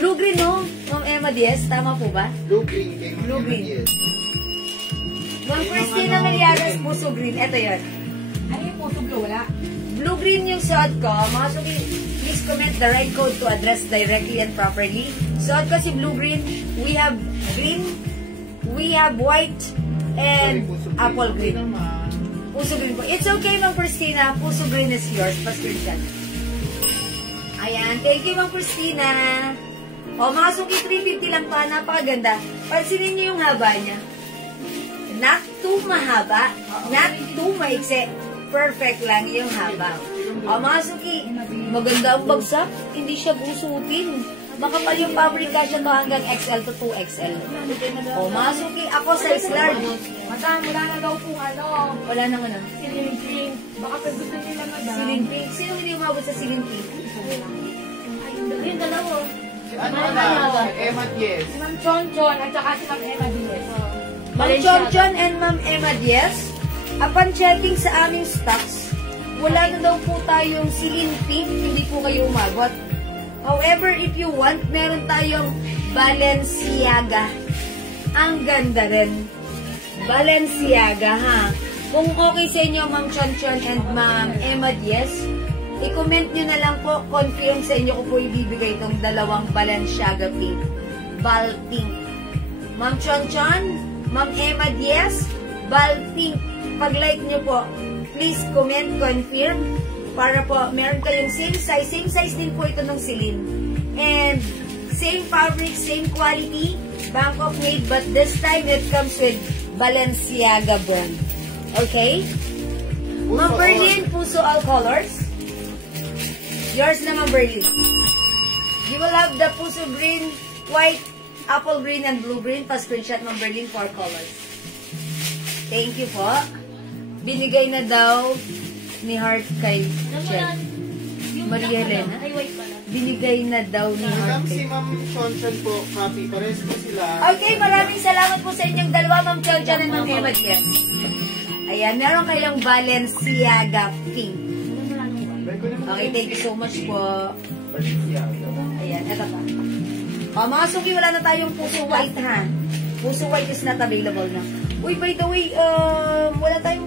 Blue-green, no? Ma'am Emma Diaz, tama po ba? Blue-green. Blue-green. Ma'am Christina Melianas, puso green. Ito yun. Ano yung puso blue? Wala. Blue-green yung suot ko. Mga suki, please comment the right code to address directly and properly. Suot ko si blue-green. We have green. We have white. And apple green. Puso green po. It's okay, Ma'am Christina. Puso green is yours. Pa-screenshot. Ayan. Thank you, Ma'am Christina. O, mga suki, 350 lang pa. Napakaganda. Pansinin niyo yung haba niya. Not too mahaba. Not too maiksi. Perfect lang yung haba. O, mga suki, maganda ang bagsak. Hindi siya gusutin. Makapal yung pabrika siya to hanggang XL to 2XL. O, mga suki, ako size large. Madam, wala na daw kung ano. Wala nang ano. Siling pink. Baka pag gusto nila, madam. Siling pink. Sino hindi umabot sa siling pink? Yung dalawa. Ano na? Emma Diaz. Si Ma'am Chonchon at saka si Ma'am Emma Diaz. Ma'am Chonchon and Ma'am Emma Diaz, upon checking sa aming stocks, wala na daw po tayong silin pink, hindi po kayo umabot. However, if you want, meron tayong Balenciaga. Ang ganda rin. Balenciaga, ha? Kung okay sa inyo, Ma'am Chonchon and Ma'am Emma Diaz, i-comment nyo na lang po, confirm sa inyo ko po ibibigay itong dalawang Balenciaga pink. Bal pink. Ma'am Chonchon, Ma'am Emma Diaz, Bal pink. Pag-like nyo po, please comment, confirm, para po meron kayong same size din po ito ng silin. And same fabric, same quality, Bangkok made, but this time it comes with Balenciaga brand. Okay? Ma'am Berlin, puso all colors. Yours na, Ma'am Berlin. You will have the puso green, white, apple green, and blue green. Pa-screenshot, Ma'am Berlin, 4 colors. Thank you po. Binigay na daw ni Heart kay Jen. Maria Elena. Ay, white pala. Binigay na daw ni Heart Si kay Ma'am Chonchon po, copy. Pares po sila. Okay, maraming salamat po sa inyong dalawa, Ma'am Chonchon and Ma'am Emma Diaz. Ayan, meron kayong Balenciaga pink. Okay, thank you so much po. Ayan, eto pa. O, mga suki, wala na tayong puso white, ha? Puso white is not available na. Uy, by the way, wala tayong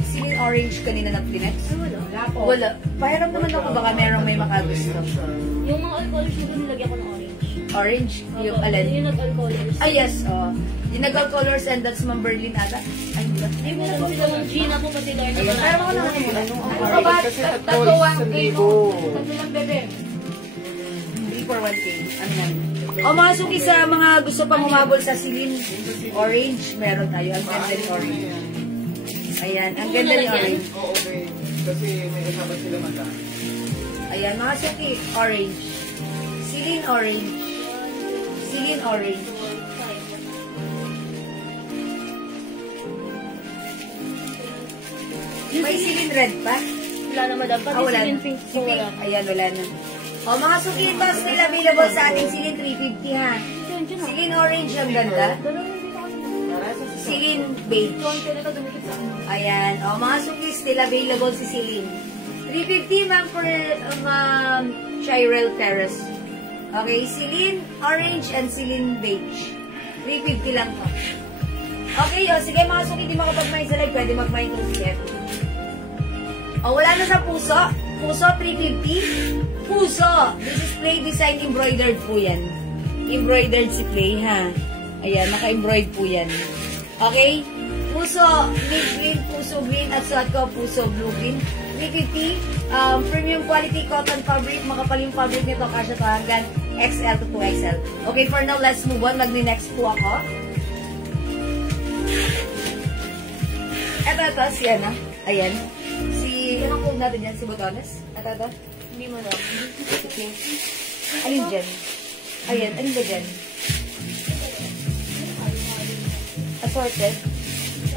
siling orange kanina na Plinex. Wala po. Wala. Pahiram naman ako, baka merong may makagusto. Yung mga all colors yung nilagyan ko ng orange. Orange? Yung alin? Yung nag-all colors. Ah, yes. Yung nag-all colors and that's Ma'am Berlin ata. Ay, hindi ba? Ay, meron po silang Gina po pati Lorna. Ayun, pero ako na muna. Ano ba? Tatlo ang kilo. Tatlo lang bebe. for 1K. Ano yan? O mga suki sa mga gusto pang umabol sa Celine Orange, meron tayo. Ang ganda ni Orange. Ayan, ang ganda ni Orange. Oo, okay. Kasi may kasama sila mata. Ayan, mga suki, Orange. Celine Orange. Celine Orange. May Celine Red pa? Wala na madam. Pati Wala si na. pink Si po Pink. wala. Ayan, wala na. O, mga suki, ito still available sa ating Celine 350 ha. Celine Orange ang ganda. Celine Beige. Ayan. O, mga suki, still available si Celine. 350 ma'am for Chirel Terrace. Okay, Celine Orange and Celine Beige. 350 lang po. Okay, o, sige mga suki, di makapag-mind sa live, pwede mag-mind kung CF. O, wala na sa puso. Puso, 350. Puso. This is Play Design embroidered po yan. Embroidered si Play, ha? Ayan, naka-embroid po yan. Okay? Puso, mint green, puso green, at suot ko, puso blue green. 350. Premium quality cotton fabric. Makapal yung fabric nito. Kasya to hanggang XL to 2XL. Okay, for now, let's move on. Magni-next po ako. Ito, si Ana. Ayan. Anong code natin yan? Si Botones? Ito? Hindi mo lang. Okay. Alin dyan? Ayan, alin ba dyan? Assorted?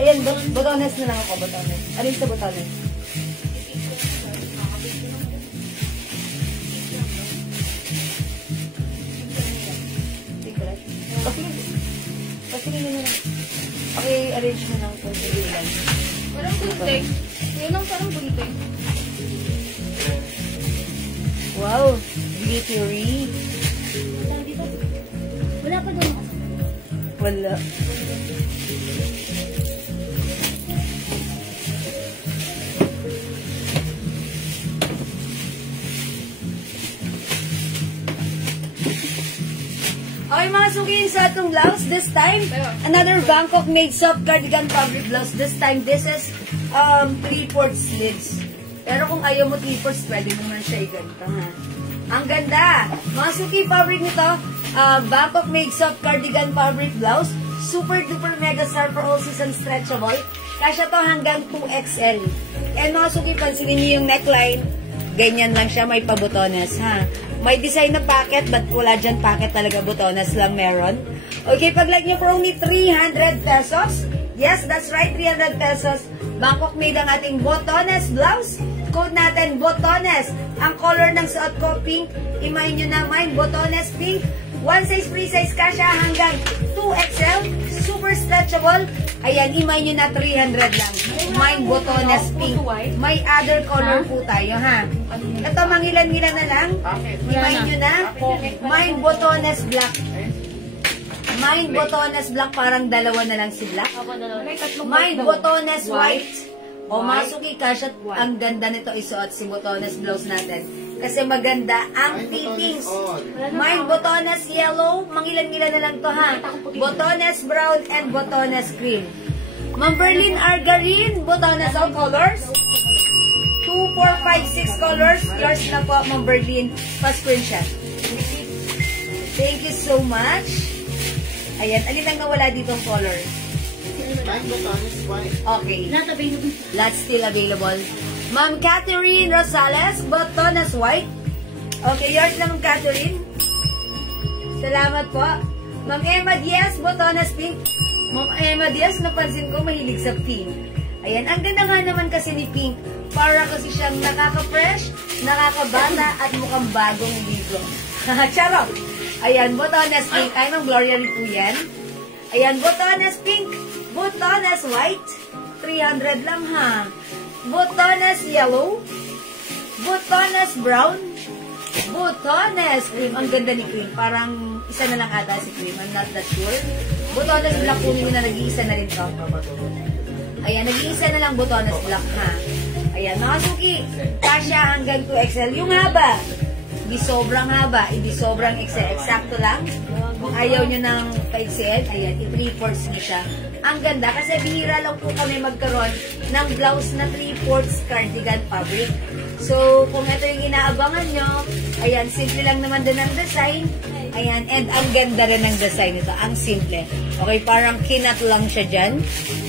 Ayan, Botones na lang ako, Botones. Alin sa Botones? Pasingin nyo na lang. Okay, arrange mo lang kung sige lang. Parang bunting. Yun ang parang bunting. Wow, glittery. Wala dito. Wala pa doon. Wala. Okay mga sukiin sa atong blouse, this time, another Bangkok made soft cardigan fabric blouse. This time, this is 3/4 sleeves. Pero kung ayaw mo 3/4, pwede mo naman siya i-ganito, ha? Ang ganda! Mga suki fabric nito, Bangkok made soft cardigan fabric blouse. Super duper mega star for all season stretchable. Kasya to hanggang 2XL. And mga suki, pansinin niyo yung neckline. Ganyan lang siya, may pabutones, ha? May design na packet, but wala dyan packet talaga, butones lang meron. Okay, pag-like nyo for only 300 pesos. Yes, that's right, 300 pesos. Bangkok made ang ating botones blouse. Code natin, botones. Ang color ng suot ko, pink. Imahin nyo na mine, botones pink. One size, free size kasha hanggang 2XL. Super stretchable. Ayan, imahin nyo na 300 lang. Mine, botones pink. May other color po tayo, ha? Ito, mangilan-ngilan na lang. Imahin nyo na. Mine, botones black. Mine, botones black. Parang dalawa na lang si black. Mine, botones white. O, masuki kasha, ang ganda nito isuot si botones blouse natin. Kasi maganda ang fittings. Mine, botones yellow. Mangilan-ngilan na lang to, ha? Botones brown and botones cream. Ma'am Berlin Argarin, botones all colors. 2, 4, 5, 6 colors. Yours na po, Ma'am Berlin. Pa-screenshot. Thank you so much. Ayan, alin lang nawala dito ang color? Okay. That's still available. Ma'am Catherine Rosales, botones white. Okay, yours na, Ma'am Catherine. Salamat po. Ma'am Emma Diaz, botones pink. Ma'am Emma Diaz, napansin ko mahilig sa pink. Ayan, ang ganda nga naman kasi ni pink. Para kasi siyang nakaka-fresh, nakakabata, at mukhang bagong ligo. Charot! Ayan, botones pink. Ay, Ma'am Gloria rin po yan. Ayan, botones pink. Botones white. 300 lang, ha? Botones yellow. Botones brown. Botones cream. Ang ganda ni cream. Parang isa na lang ata si cream. I'm not that sure. Botones black po na nag-iisa na rin to. Ayan, nag-iisa na lang botones black, ha? Ayan, mga suki. Kasya hanggang 2XL. Yung haba. Hindi sobrang haba. Hindi sobrang XL. Eksakto lang. Kung ayaw nyo ng pa-XL, ayan, i-3/4 niya siya. Ang ganda kasi bihira lang po kami magkaroon ng blouse na 3/4 cardigan fabric. So, kung ito yung inaabangan nyo, Ayan, simple lang naman din ang design. Ayan, and ang ganda rin ng design nito. Ang simple. Okay, parang kinat lang siya dyan.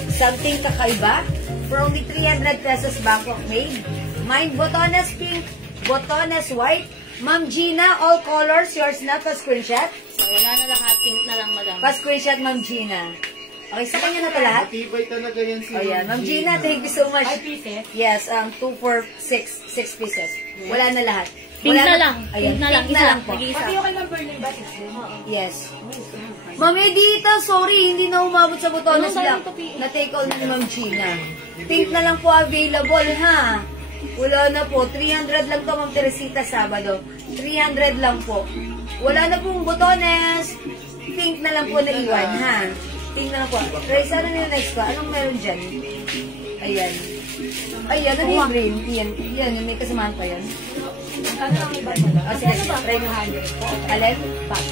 Something kakaiba. For only 300 pesos, Bangkok made. Mine, botones pink, botones white. Ma'am Gina, all colors. Yours na, pa-screenshot. So, wala na lahat. Pink na lang, madam. Pa-screenshot, Ma'am Gina. Okay, sa kanya na to lahat? Matibay talaga yan si Ayan, Ma'am Gina, thank you so much. 5 pieces. Yes, 2, 4, 6 pieces. Wala na lahat. Pink Wala na lang. Ayan, Pink na lang. pink na Isa. lang po. Nag-iisa. Pati yung kay Ma'am Berlin ba? 6 din? Yes. Ma'am Edita, sorry, hindi na umabot sa botones Ano, lang. sorry, Tupi. Na-take all na ni Ma'am Gina. Pink na lang po available, ha? Wala na po. 300 lang to, Ma'am Teresita, Sabado. 300 lang po. Wala na pong botones. Pink na lang po na iwan, ha? Pink na lang po. Guys, ano na yung next pa? Anong meron dyan? Ayan. Ayan, ano yung green? Yan, yung may kasamahan pa yan. Ano ang iba mo? Sige, try mo. Alin? Bag.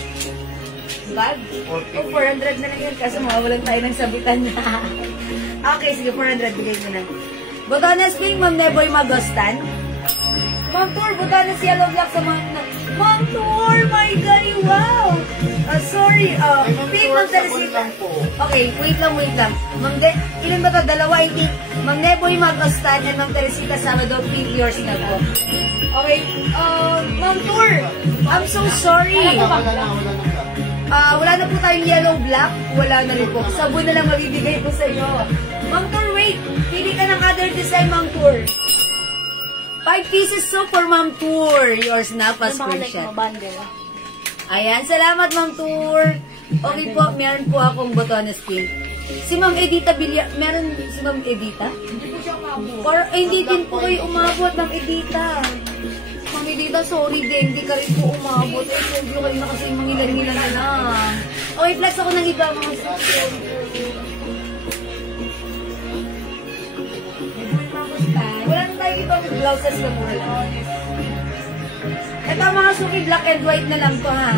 Bag? Oh, 400 na lang yun kasi mawawalan tayo ng sabitan na. Okay, sige, 400. Bigay mo na. Botones pink, Ma'am Neboy Magostan. Ma'am Tour, botones yellow black sa mga... Ma'am Tour, my God, wow! Sorry, pink, Ma'am Teresita. Okay, wait lang. Ma'am ilan ba ito? Dalawa, hindi. Ma'am Neboy Magostan and Ma'am Teresita Sabado, pink yours na po. Okay, Ma'am Tour, I'm so sorry. Wala na po tayong yellow black. Wala na rin po. Sabon na lang mabibigay ko sa iyo. Ma'am Tour, wait. Pili ka ng other design, Ma'am Tour. 5 pieces so for Ma'am Tour. Yours na, pa-screenshot. Ayan, salamat Ma'am Tour. Okay po, meron po akong botones pink. Si Ma'am Edita Villar, meron si Ma'am Edita? Hindi po siya umabot. Or hindi din po kayo umabot, Ma'am Edita. Ma'am Edita, sorry din, hindi ka rin po umabot. Eh, sorry kayo na kasi mangilan-ngilan na lang. Okay, flex ako ng iba, mga sorry. Wala na tayo ibang blouses na mura lang. Ito mga suki, black and white na lang to, ha.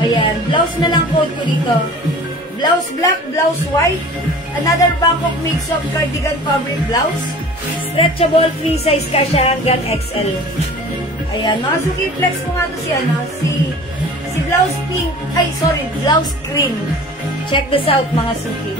Ayan, blouse na lang code ko dito. Blouse black, blouse white. Another Bangkok mix of cardigan fabric blouse. Stretchable, free size kasya hanggang XL. Ayan, mga suki, flex ko nga to si blouse pink. Ay, sorry, blouse cream. Check this out, mga suki.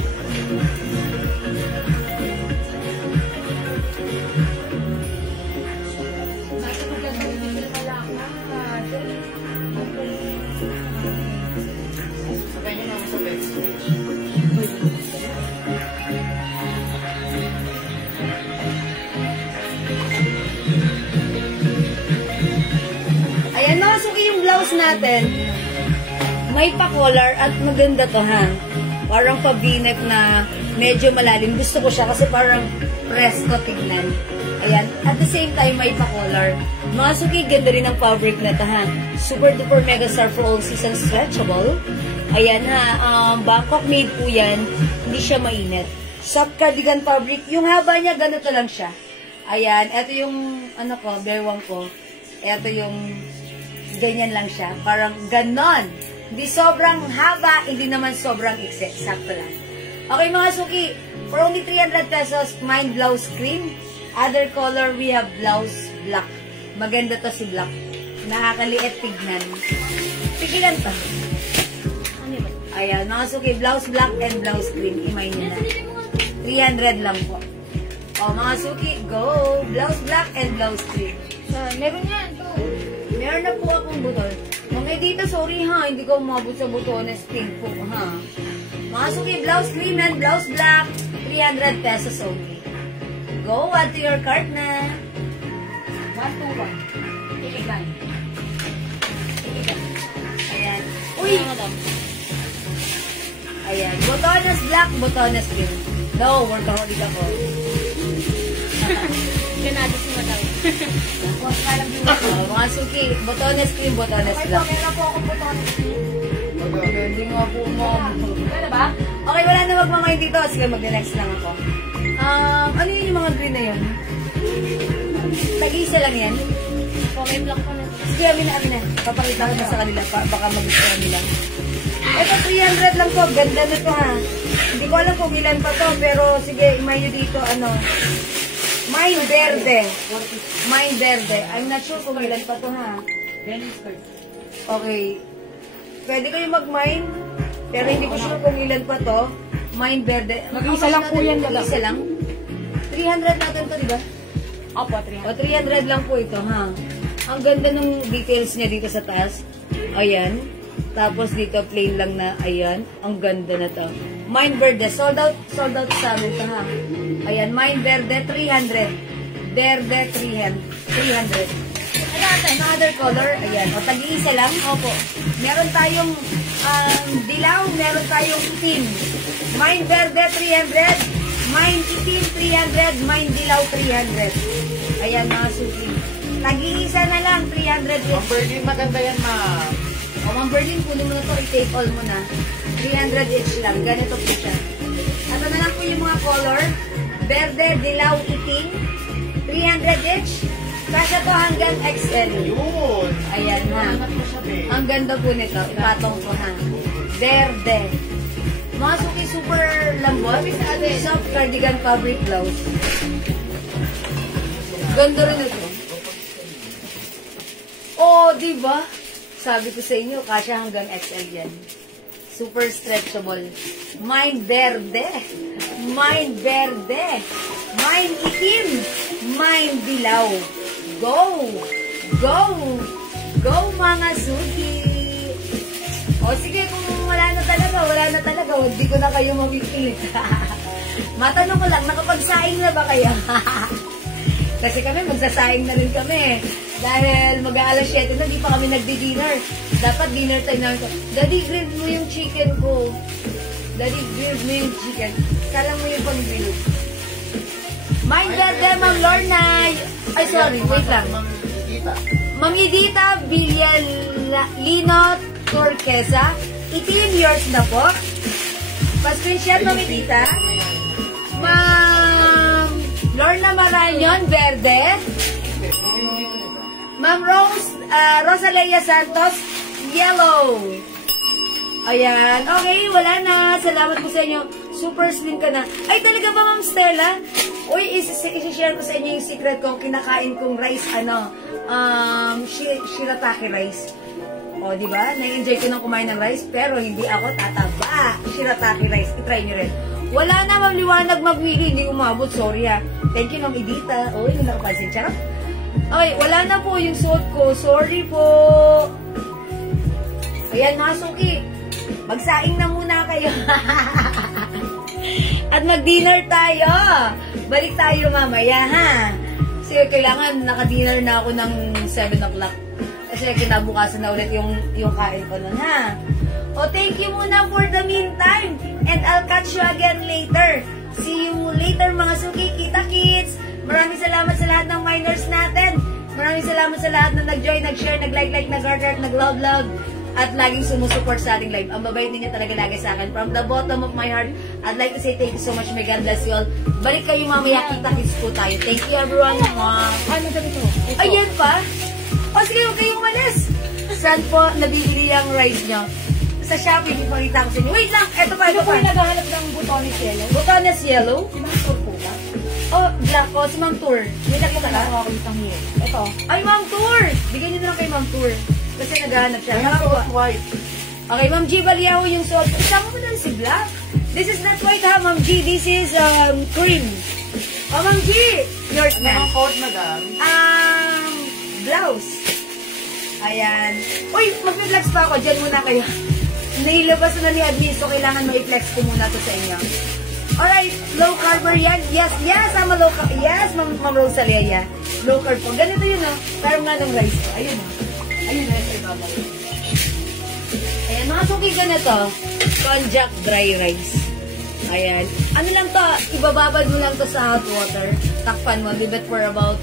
Ayan, mga suki, yung blouse natin, may pa-collar at maganda to, ha? Parang pa-v-neck na medyo malalim. Gusto ko siya kasi parang presko tignan. Ayan, at the same time, may pa-collar. Mga suki, ganda rin ang fabric na to, ha? Super duper mega star for all seasons, stretchable. Ayan, ha? Bangkok made po yan. Hindi siya mainit. Soft cardigan fabric. Yung haba niya, ganito lang siya. Ayan, eto yung, ano ko, berwang ko. Eto yung, ganyan lang siya. Parang ganon. Hindi sobrang haba, hindi naman sobrang iksi. Sakto lang. Okay, mga suki. For only 300 pesos, mine blouse cream. Other color, we have blouse black. Maganda to si black. Nakakaliit tignan. Pigilan pa. Ayan, mga suki, blouse black and blouse cream. Imay nyo na. 300 lang po. O, mga suki, go! Blouse black and blouse cream. Meron yan. Meron na po akong butol. Mga dito, sorry ha, hindi ko umabot sa butones pink po, ha. Mga suki, blouse cream and blouse black, 300 pesos only. Go, add to your cart na. 121. Iligan. Ayan. Uy! Ayan. Botones black, botones green. No, workaholic ako. Ganado si madam. Mga suki, botones green, botones Okay po, black. meron po akong botones. Hindi mo po umabot. Ano ba? Okay, wala na magmamay dito. Sige, mag-next lang ako. Ano yun yung mga green na yun? Tag-isa lang yan? May black pa na. Sige, amin na. Papakita ko na sa kanila. Baka magustuhan nila. Ito, 300 lang po. Ganda na to, ha. Hindi ko alam kung ilan pa to. Pero, sige, imay nyo dito, ano. Mine verde. Mind Verde. I'm not sure kung ilan pa to ha. Okay. Pwede kayo mag-mind, pero hindi ko sure kung ilan pa to. Mind Verde. Mag-isa lang po yan, madam. Mag-isa lang? 300 natin to, di ba? Opo, O, 300 lang po ito, ha? Ang ganda ng details niya dito sa taas. Ayan. Tapos dito, plain lang na, ayan. Ang ganda na to. Mind Verde. Sold out sa amin to, ha? Ayan, Mind Verde, 300. Verde, 300. Another color, ayan. O, tag-iisa lang. Opo. Meron tayong dilaw, meron tayong itim. Mind Verde, 300. Mind itim, 300. Mind dilaw, 300. Ayan, mga suki. Tag-iisa na lang, 300. Ang Berlin, maganda yan, ma'am. O, Ma'am Berlin, kunin mo na to, i-take all mo na. 300 each lang. Ganito po siya. Ito na lang po yung mga color. Verde, dilaw, itim. 300 each. Kasya to hanggang XL. Yun. Ayan, ha. Ang ganda po nito. Ipatong ko, ha. Verde. Mga suki, super lambot. Soft cardigan fabric blouse. Ganda rin ito. Oh, diba? Sabi ko sa inyo, kasya hanggang XL yan. Super stretchable. Mind Verde. Mind Verde. Mind itim. Mind dilaw. Go! Go! Go, mga suki! O sige, kung wala na talaga, hindi ko na kayo mapipilit. Matanong ko lang, nakapagsaing na ba kayo? Kasi kami, magsasaing na rin kami. Dahil mag-aalas 7 na, di pa kami nagdi-dinner. Dapat dinner time namin ko. Daddy, grill mo yung chicken ko. Daddy, grill mo yung chicken. Kala mo yung pang-grill. Mind Verde, Ma'am Lorna. Ay, sorry, wait lang. Ma'am Edita Villalino Turquesa. Itim, yours na po. Pa-screenshot, Ma'am Edita. Ma'am Lorna Marañon, Verde. Ma'am Rosalea Santos, yellow. Ayan. Okay, wala na. Salamat po sa inyo. Super slim ka na. Ay, talaga ba, Ma'am Stella? Uy, isi-share ko sa inyo yung secret kong kinakain kong rice, shirataki rice. O, di ba? Na-enjoy ko nang kumain ng rice, pero hindi ako tataba. Shirataki rice. I-try nyo rin. Wala na, Ma'am Liwanag Magwili. Hindi umabot. Sorry, ha. Thank you, Ma'am Edita. Uy, hindi nakapansin. Charot. Okay, wala na po yung suot ko. Sorry po. Ayan, mga suki. Magsaing na muna kayo. At mag-dinner tayo. Balik tayo mamaya, ha? Kasi kailangan naka-dinner na ako ng 7 o'clock. Kasi kinabukasan na ulit yung kain ko nun, ha? O, thank you muna for the meantime. And I'll catch you again later. See you later, mga suki. Kita-kits. Maraming salamat sa lahat ng minors natin. Maraming salamat sa lahat na nag-join, nag-share, nag-like, nag-heart, nag-love. At laging sumusuport sa ating live. Ang babait ninyo talaga lagi sa akin. From the bottom of my heart, I'd like to say thank you so much. May God bless you all. Balik kayo mamaya. Kita-kits po tayo. Thank you, everyone. Ano ganito? Ayan pa? O sige, huwag kayong malas. Saan po nabibili ang rice nyo? Sa Shopee, ipakita ko sa inyo. Wait lang, eto pa, Ano po yung naghahanap ng butones yellow? Butones yellow? Si Ma'am Tour po ba? Oh, black po. Si Ma'am Tour. May nakita ka? Ako isang hero. Ito. Ay, Ma'am Tour! Bigyan nyo na lang kay Ma'am Tour. Kasi naghahanap siya. White. Okay, Ma'am G, baliyaw yung suot. Isama mo na si black. This is not white, ha, Ma'am G. This is cream. Oh, Ma'am G! Yours na. Mga coat, madam. Blouse. Ayan. Uy, mag-flex pa ako. Diyan muna kayo. Nailabas na ni admin, so kailangan ma-flex ko muna to sa inyo. Alright, low carb yan. Yes, I'm a low carb. Yes, Ma'am Rosalia, yeah. Low carb po. Ganito yun, no? Parang nga ng rice po. Ayun, no? Ayun, rice ay babaw. Ayan, mga suki ganito. Konjac dry rice. Ayan. Ano lang to? Ibababad mo lang to sa hot water. Takpan mo. Leave it for about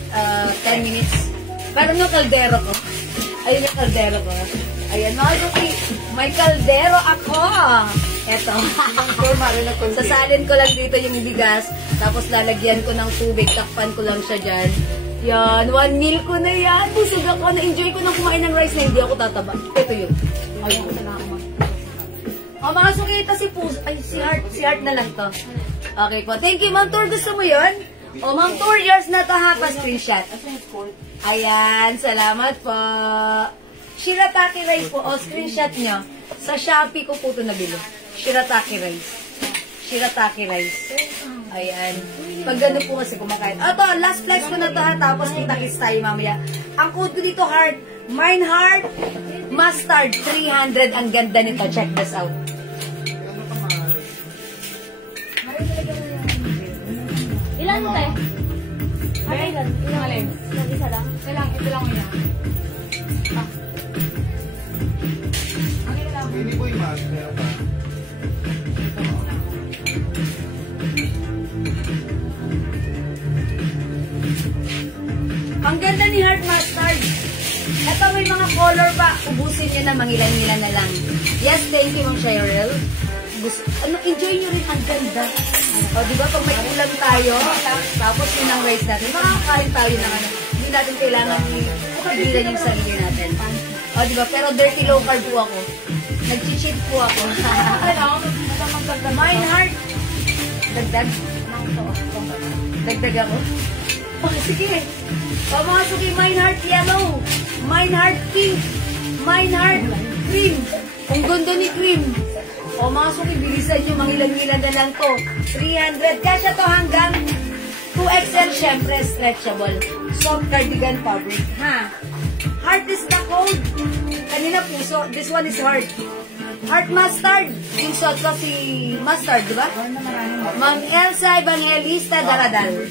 10 minutes. Parang yung kaldero ko. Ayun yung kaldero ko. Ayan, mga suki. May kaldero ako. Eto. Sasalin ko lang dito yung bigas. Tapos lalagyan ko ng tubig. Takpan ko lang siya dyan. Yan. 1 meal ko na yan. Busog ako. Na-enjoy ko nang kumain ng rice na hindi ako tataba. Ito yun. Ayun ko na ako. O, mga sukita si Puso. Ay, si Heart na lang to. Okay po. Thank you, Ma'am Tour. Gusto mo yun? O, Ma'am Tour, yours na to ha, pa-screenshot. Ayan, salamat po. Shirataki rice po. O, screenshot nyo. Sa Shopee ko po ito nabili. Shirataki rice. Shirataki rice. Ayan. Pag gano'n po kasi kumakain. Ito, last flex ko na to ha. Tapos kita-kits tayo mamaya. Ang code ko dito, heart. Mine heart. Mustard. 300. Ang ganda nito. Check this out. Ilan te? Ay, ilan? Ilang alin? Isa lang? Ito lang yun. Hindi po yung mask. Meron pa. Ang ganda ni Heart Mustard. Ito may mga color pa. Ubusin nyo na, mangilan-ngilan na lang. Yes, thank you, Ma'am Cheryl. Enjoy nyo rin. Ang ganda. O, diba, pag may ulam tayo, tapos yun ang rice natin, makakain tayo ng ano. Hindi natin kailangan i-pagilan yung sarili natin. O, diba, pero dirty low carb po ako. Nag-cheat po ako. Mine heart. Dagdag. Dagdag ako. Oh, sige. O, mga suki, mine heart yellow. Mine heart pink. Mine heart cream. Ang ganda ni cream. O, mga suki, bilisan nyo. Mangilan-ngilan na lang to. 300. Kasya to hanggang 2XL, syempre, stretchable. Soft cardigan fabric. Ha? Heart is the code. Kanina puso. This one is heart. Heart mustard. Yung suot ko si mustard, diba? Ma'am Elsa Evangelista Daradal.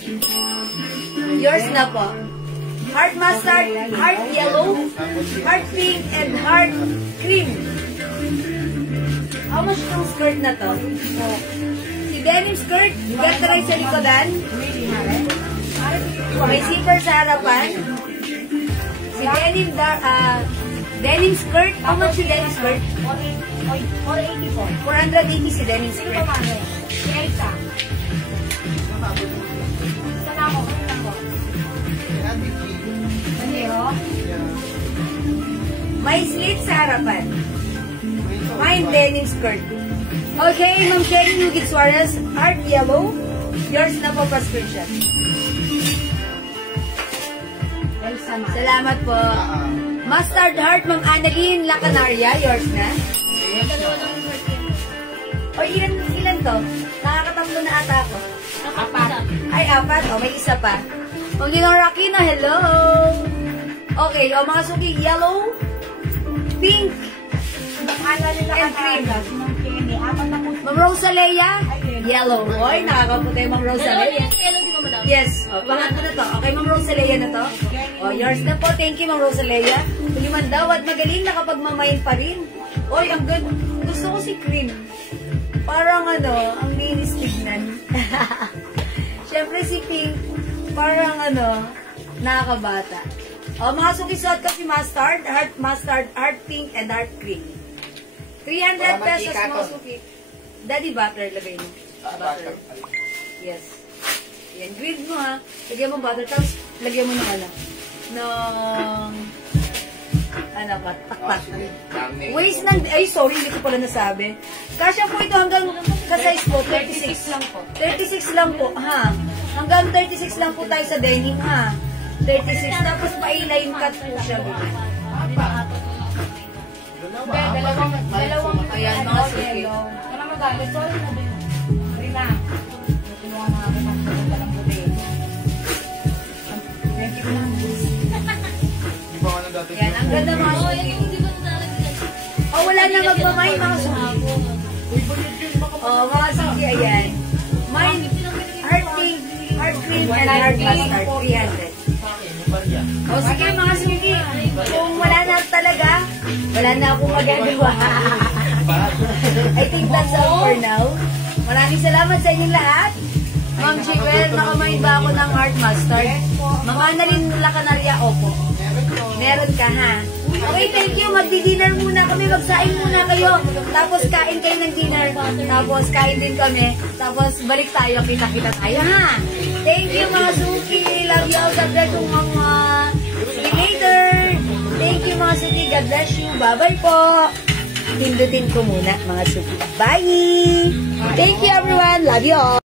Yours na po. Heart mustard, heart yellow, heart pink, and heart cream. How much itong skirt na to? Si denim skirt, ganda rin sa likodan. May zipper sa harapan. Si denim skirt, how much si denim skirt? 480 po. 480 si denim skirt. Isa na ako. May slit sa harapan. May denim skirt. Okay, Ma'am Sherry Nugit Suarez, heart yellow. Yours na po pa-screenshot. Salamat po. Mustard heart, Ma'am Annalyn Lacanaria. Yours na. O, ilan to? Nakakatamlo na ata ako. Apat. Ay, apat. O, may isa pa. Ma'am Ginong Rakina, hello. Okay, o mga suki, yellow, pink, and cream. Ma'am Rosalea, yellow. Oy, nakakaputi Ma'am Rosalea. Yellow, di ba madam? Yes. O, pangatlo na to. Okay, Ma'am Rosalea na to. O, yours na po. Thank you, Ma'am Rosalea. Tuliman daw at magaling nakapagmamayin pa rin. Oy, ang good. Gusto ko si cream. Parang ano, ang linis tignan. Siyempre si pink, parang ano, nakakabata. O, mga sukisot ko si mustard, heart pink, and heart cream. 300 pesos mga suki. Daddy butter, lagay mo. Butter. Yes. Yan, grid mo ha. Lagyan mo butter, tapos lagyan mo ng ano. Ano pa, takpat. Waist ng, ay sorry, hindi ko pala nasabi. Kasya po ito hanggang ka-size po, 36 lang po. 36 lang po, ha. Hanggang 36 lang po tayo sa denim, ha. 36, tapos pa-line cut po siya. Dalawang ayan, mga suki. Wala magalit. Sorry na din. Rina. Natulungan namin ang dalang buti. Thank you lang. Yan, ang ganda mga suki. Oh, wala na magmamay mga suki. Oh, mga suki, ayan. Mine, heart pink, heart cream, and heart mustard, 300. O sige mga suki, kung wala na talaga, wala na akong magagawa. I think that's all for now. Maraming salamat sa inyong lahat. Ma'am Chibel, nakamain ba ako ng heart mustard? Mga Annalyn Lacanaria, opo. Meron ka ha? Okay, thank you. Magdi-dinner muna kami. Magsaing muna kayo. Tapos kain kayo ng dinner. Tapos kain din kami. Tapos balik tayo. Kita-kita tayo ha? Thank you mga suki. Love you all. God bless you mga. See you later. Thank you mga suki. God bless you. Bye-bye po. Pindutin ko muna mga suki. Bye! Thank you everyone. Love you all.